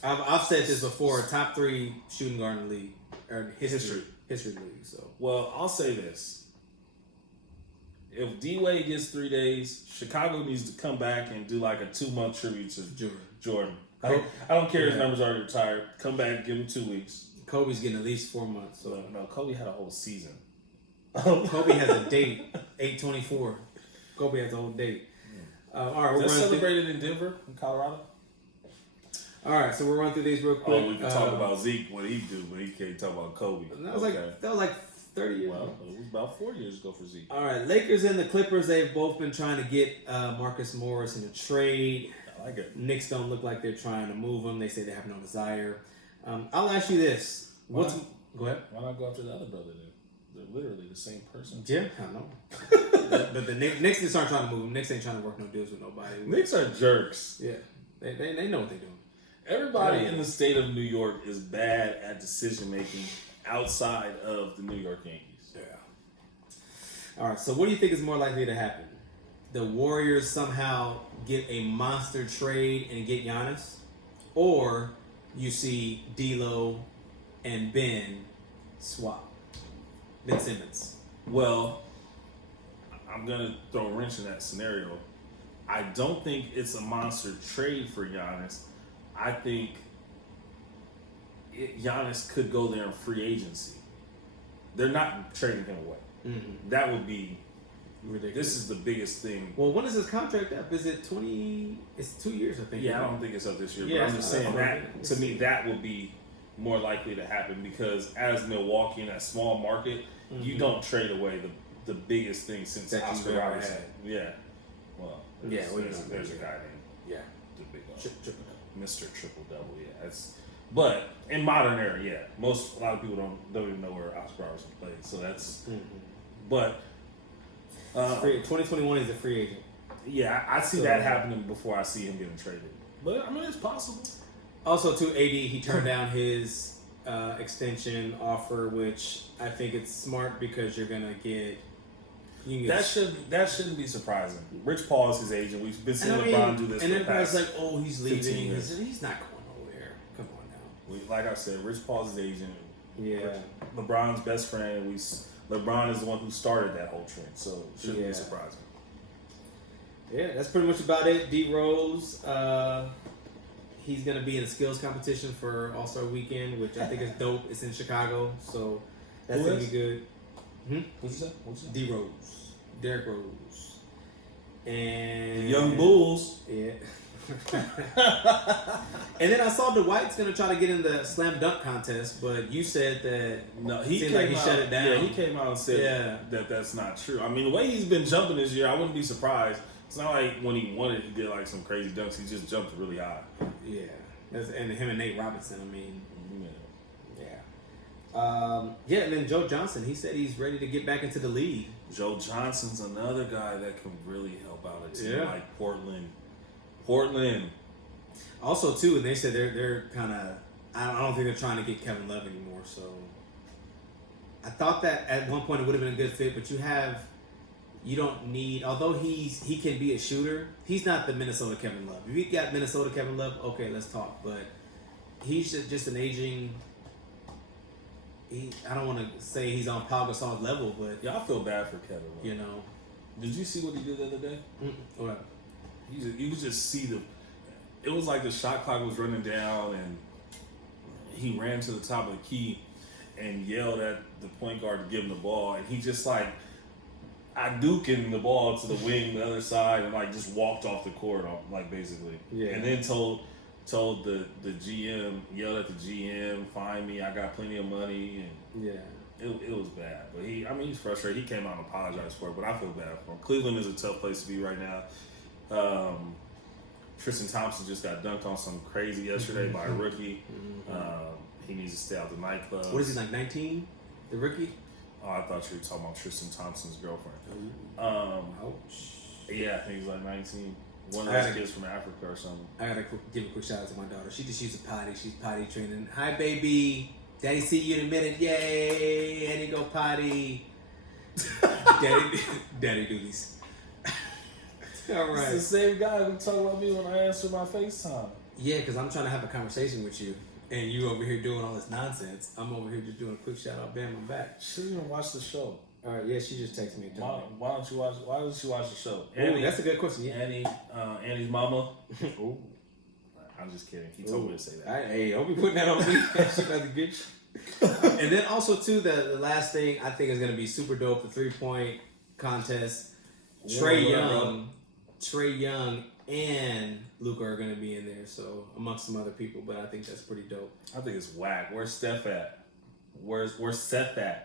I've said this before. Top 3 shooting guard in the league or history league. So I'll say this: if D Wade gets 3 days, Chicago needs to come back and do like a 2-month tribute to Jordan. I don't care if his numbers already retired. Come back, give him 2 weeks. Kobe's getting at least 4 months. So no, Kobe had a whole season. Kobe has a date, 8/24. Kobe has a whole date. All right, we're celebrated in Denver, in Colorado. All right, so we'll run through these real quick. We can talk about Zeke, what he do, but he can't talk about Kobe. That was like 30 years ago. It was about 4 years ago for Zeke. All right, Lakers and the Clippers, they've both been trying to get Marcus Morris in a trade. I like it. Knicks don't look like they're trying to move him. They say they have no desire. I'll ask you this. Go ahead. Why not go after the other brother then? They're literally the same person. Yeah, I know. but the Knicks just aren't trying to move him. Knicks ain't trying to work no deals with nobody. Knicks are jerks. Yeah, they know what they're doing. Everybody in the state of New York is bad at decision making outside of the New York Yankees. Yeah. All right, so what do you think is more likely to happen? The Warriors somehow get a monster trade and get Giannis, or you see D'Lo and Ben swap? Ben Simmons. Well, I'm gonna throw a wrench in that scenario. I don't think it's a monster trade for Giannis. I think Giannis could go there in free agency. They're not trading him away. Mm-hmm. That would be ridiculous. This is the biggest thing. Well, when is his contract up? Is it 20? It's 2 years, I think. Yeah, I don't think it's up this year. Yeah, but I'm just saying that to me that would be more likely to happen because as Milwaukee in that small market, you don't trade away the biggest thing since that Oscar Robertson. Yeah. Well, there's a guy named the big Mr. Triple Double. Yeah, but in modern era, a lot of people don't even know where Oscar Robertson played. So that's but 2021 is a free agent. Yeah, I see that happening before I see him getting traded. But I mean, it's possible. Also, to AD, he turned down his extension offer, which I think it's smart because you're gonna get. That shouldn't be surprising. Rich Paul is his agent. We've been seeing LeBron do this. And for the everybody's past like, "Oh, he's leaving. He's not going nowhere." Come on now. Like I said, Rich Paul's his agent. Yeah. LeBron's best friend. LeBron is the one who started that whole trend, so it shouldn't be surprising. Yeah, that's pretty much about it. D Rose, he's gonna be in a skills competition for All-Star Weekend, which I think is dope. It's in Chicago, so that's gonna be good. What's that? D Rose, Derrick Rose, and the Young Bulls. Yeah. And then I saw Dwight's gonna try to get in the slam dunk contest, but you said that he shut it down. Yeah, he came out and said that that's not true. I mean, the way he's been jumping this year, I wouldn't be surprised. It's not like when he won it, he did like some crazy dunks. He just jumped really high. Yeah, and him and Nate Robinson. I mean, and then Joe Johnson. He said he's ready to get back into the league. Joe Johnson's another guy that can really help out a team like Portland. Also, too, and they said they're kind of. I don't think they're trying to get Kevin Love anymore. So I thought that at one point it would have been a good fit, but you don't need. Although he can be a shooter, he's not the Minnesota Kevin Love. If you got Minnesota Kevin Love, okay, let's talk. But he's just an aging. I don't want to say he's on Pau Gasol's level, but I feel bad for Kevin Love. You know, did you see what he did the other day? What? You could just see it was like the shot clock was running down and he ran to the top of the key and yelled at the point guard to give him the ball, and he just like Hadouken the ball to the wing the other side and like just walked off the court like basically. Yeah. And then told the GM, yelled at the GM, find me, I got plenty of money, and it was bad. But he's frustrated. He came out and apologized for it, but I feel bad for him. Cleveland is a tough place to be right now. Tristan Thompson just got dunked on some crazy yesterday by a rookie. He needs to stay out the nightclub. What is he, like 19? The rookie? Oh, I thought you were talking about Tristan Thompson's girlfriend. Ouch. Yeah, I think he's like 19. One of those kids from Africa or something. I gotta give a quick shout out to my daughter. She just used a potty. She's potty training. Hi, baby. Daddy see you in a minute. Yay. And he go potty. Daddy duties. All right. It's the same guy who talk about me when I answer my FaceTime. Yeah, because I'm trying to have a conversation with you, and you over here doing all this nonsense. I'm over here just doing a quick shout out. Bam, I'm back. She didn't even watch the show. All right, yeah, she just texted me. Why don't you watch? Why doesn't she watch the show? Annie, that's a good question. Yeah. Annie's mama. Ooh. I'm just kidding. He told me to say that. Hey, don't be putting that on me. She about to get you. And then also too, the last thing I think is going to be super dope. The 3-point contest. Trae Young and Luka are going to be in there. So amongst some other people, but I think that's pretty dope. I think it's whack. Where's Steph at? Where's Seth at?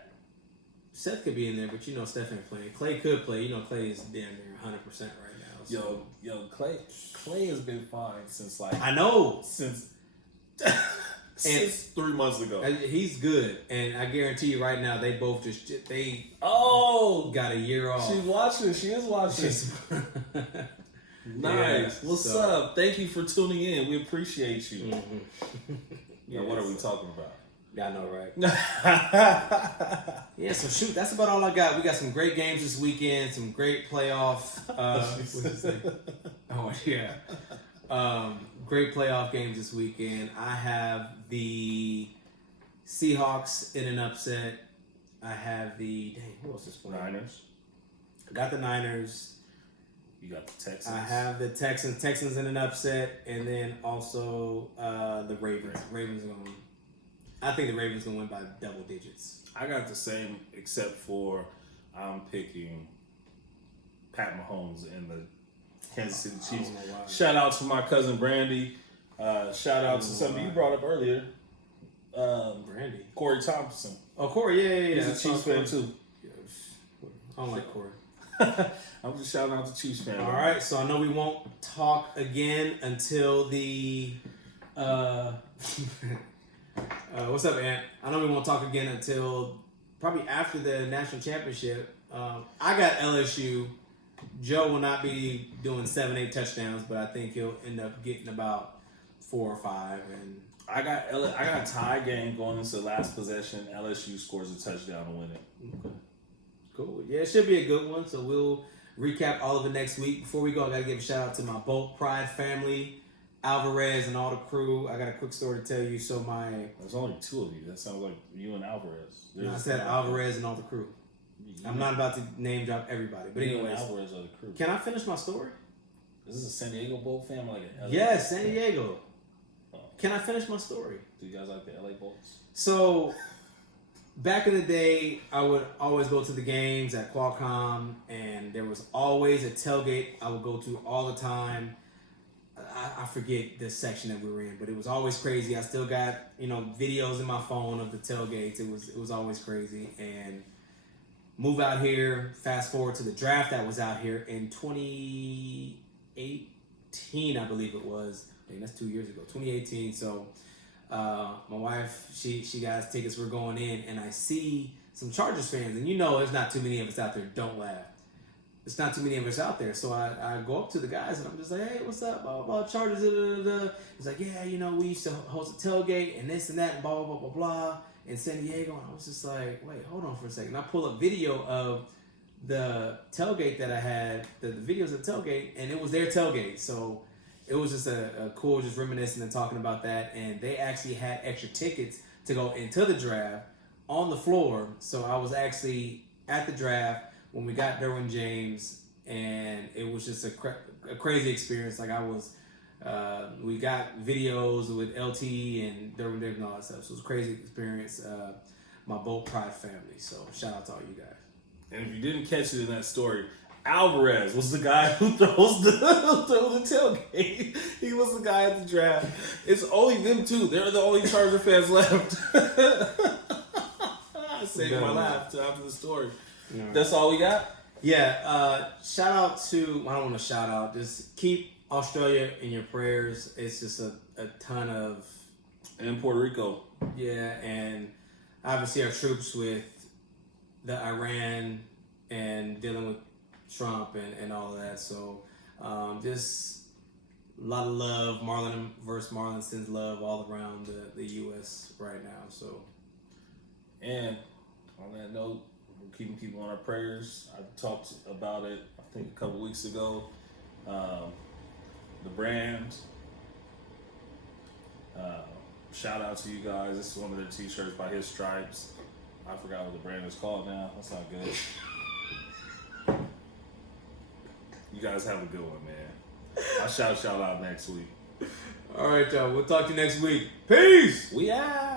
Seth could be in there, but you know Steph ain't playing. Clay could play. You know Clay is damn near 100% right now. So. Yo, Clay has been fine since like I know since 3 months ago. He's good, and I guarantee you right now they both got a year off. She's watching. She is watching. Nice. What's up? Thank you for tuning in. We appreciate you. Mm-hmm. Now, what are we talking about? Yeah, I know, right? Yeah, so shoot, that's about all I got. We got some great games this weekend, some great playoff. Oh yeah, great playoff games this weekend. I have the Seahawks in an upset. I have who else is playing? Niners. I got the Niners. You got the Texans. I have the Texans in an upset, and then also the Ravens. I think the Ravens gonna win by double digits. I got the same, except for I'm picking Pat Mahomes and the Kansas City Chiefs. Shout out to my cousin Brandy. Shout out to something you brought up earlier. Brandy. Corey Thompson. Oh, Corey, yeah. He's a Chiefs fan too. I don't like Corey. I'm just shouting out the Chiefs fan. All right, so I know we won't talk again until the what's up, Ant? I know we won't talk again until probably after the national championship. I got LSU. Joe will not be doing 7-8 touchdowns, but I think he'll end up getting about 4 or 5. And I got a tie game going into the last possession. LSU scores a touchdown to win it. Okay. Cool. Yeah, it should be a good one. So we'll recap all of it next week. Before we go, I got to give a shout out to my Bolt Pride family, Alvarez, and all the crew. I got a quick story to tell you. So there's only 2 of you. That sounds like you and Alvarez. I said Alvarez and all the crew. I'm not about to name drop everybody, but anyways, Alvarez are the crew. Can I finish my story? Is this a San Diego Bolt fan, like an LA? Yes, San Diego. Can I finish my story? Do you guys like the LA Bolts? So, back in the day, I would always go to the games at Qualcomm, and there was always a tailgate I would go to all the time. I forget the section that we were in, but it was always crazy. I still got videos in my phone of the tailgates. It was always crazy. And move out here. Fast forward to the draft that was out here in 2018, I believe it was. Dang, that's 2 years ago, 2018. So my wife, she got us tickets. We're going in, and I see some Chargers fans, and there's not too many of us out there. Don't laugh. There's not too many of us out there. So I go up to the guys, and I'm just like, hey, what's up? Blah, blah, blah, Chargers, da, da, da, da. He's like, yeah, we used to host a tailgate and this and that and blah, blah, blah, blah, blah in San Diego. And I was just like, wait, hold on for a second. I pull up video of the tailgate that I had, the videos of the tailgate, and it was their tailgate. So it was just a cool, just reminiscing and talking about that. And they actually had extra tickets to go into the draft on the floor. So I was actually at the draft when we got Derwin James, and it was just a crazy experience. Like we got videos with LT and Derwin James and all that stuff. So it was a crazy experience. My Bolt Pride family. So shout out to all you guys. And if you didn't catch it in that story, Alvarez was the guy who throws the tailgate. He was the guy at the draft. It's only them two. They're the only Charger fans left. I saved my laugh after the story. Right. That's all we got? Yeah. Shout out to, I don't want to shout out, just keep Australia in your prayers. It's just a ton of... And Puerto Rico. Yeah, and obviously our troops with the Iran and dealing with Trump and all of that. So just a lot of love. MarlonVsMarlon sends love all around the U.S. right now. So, and on that note, we're keeping people on our prayers. I talked about it, I think, a couple weeks ago. The brand. Shout out to you guys. This is one of their t-shirts by His Stripes. I forgot what the brand is called now. That's not good. You guys have a good one, man. I'll shout y'all out next week. All right, y'all. We'll talk to you next week. Peace. We out.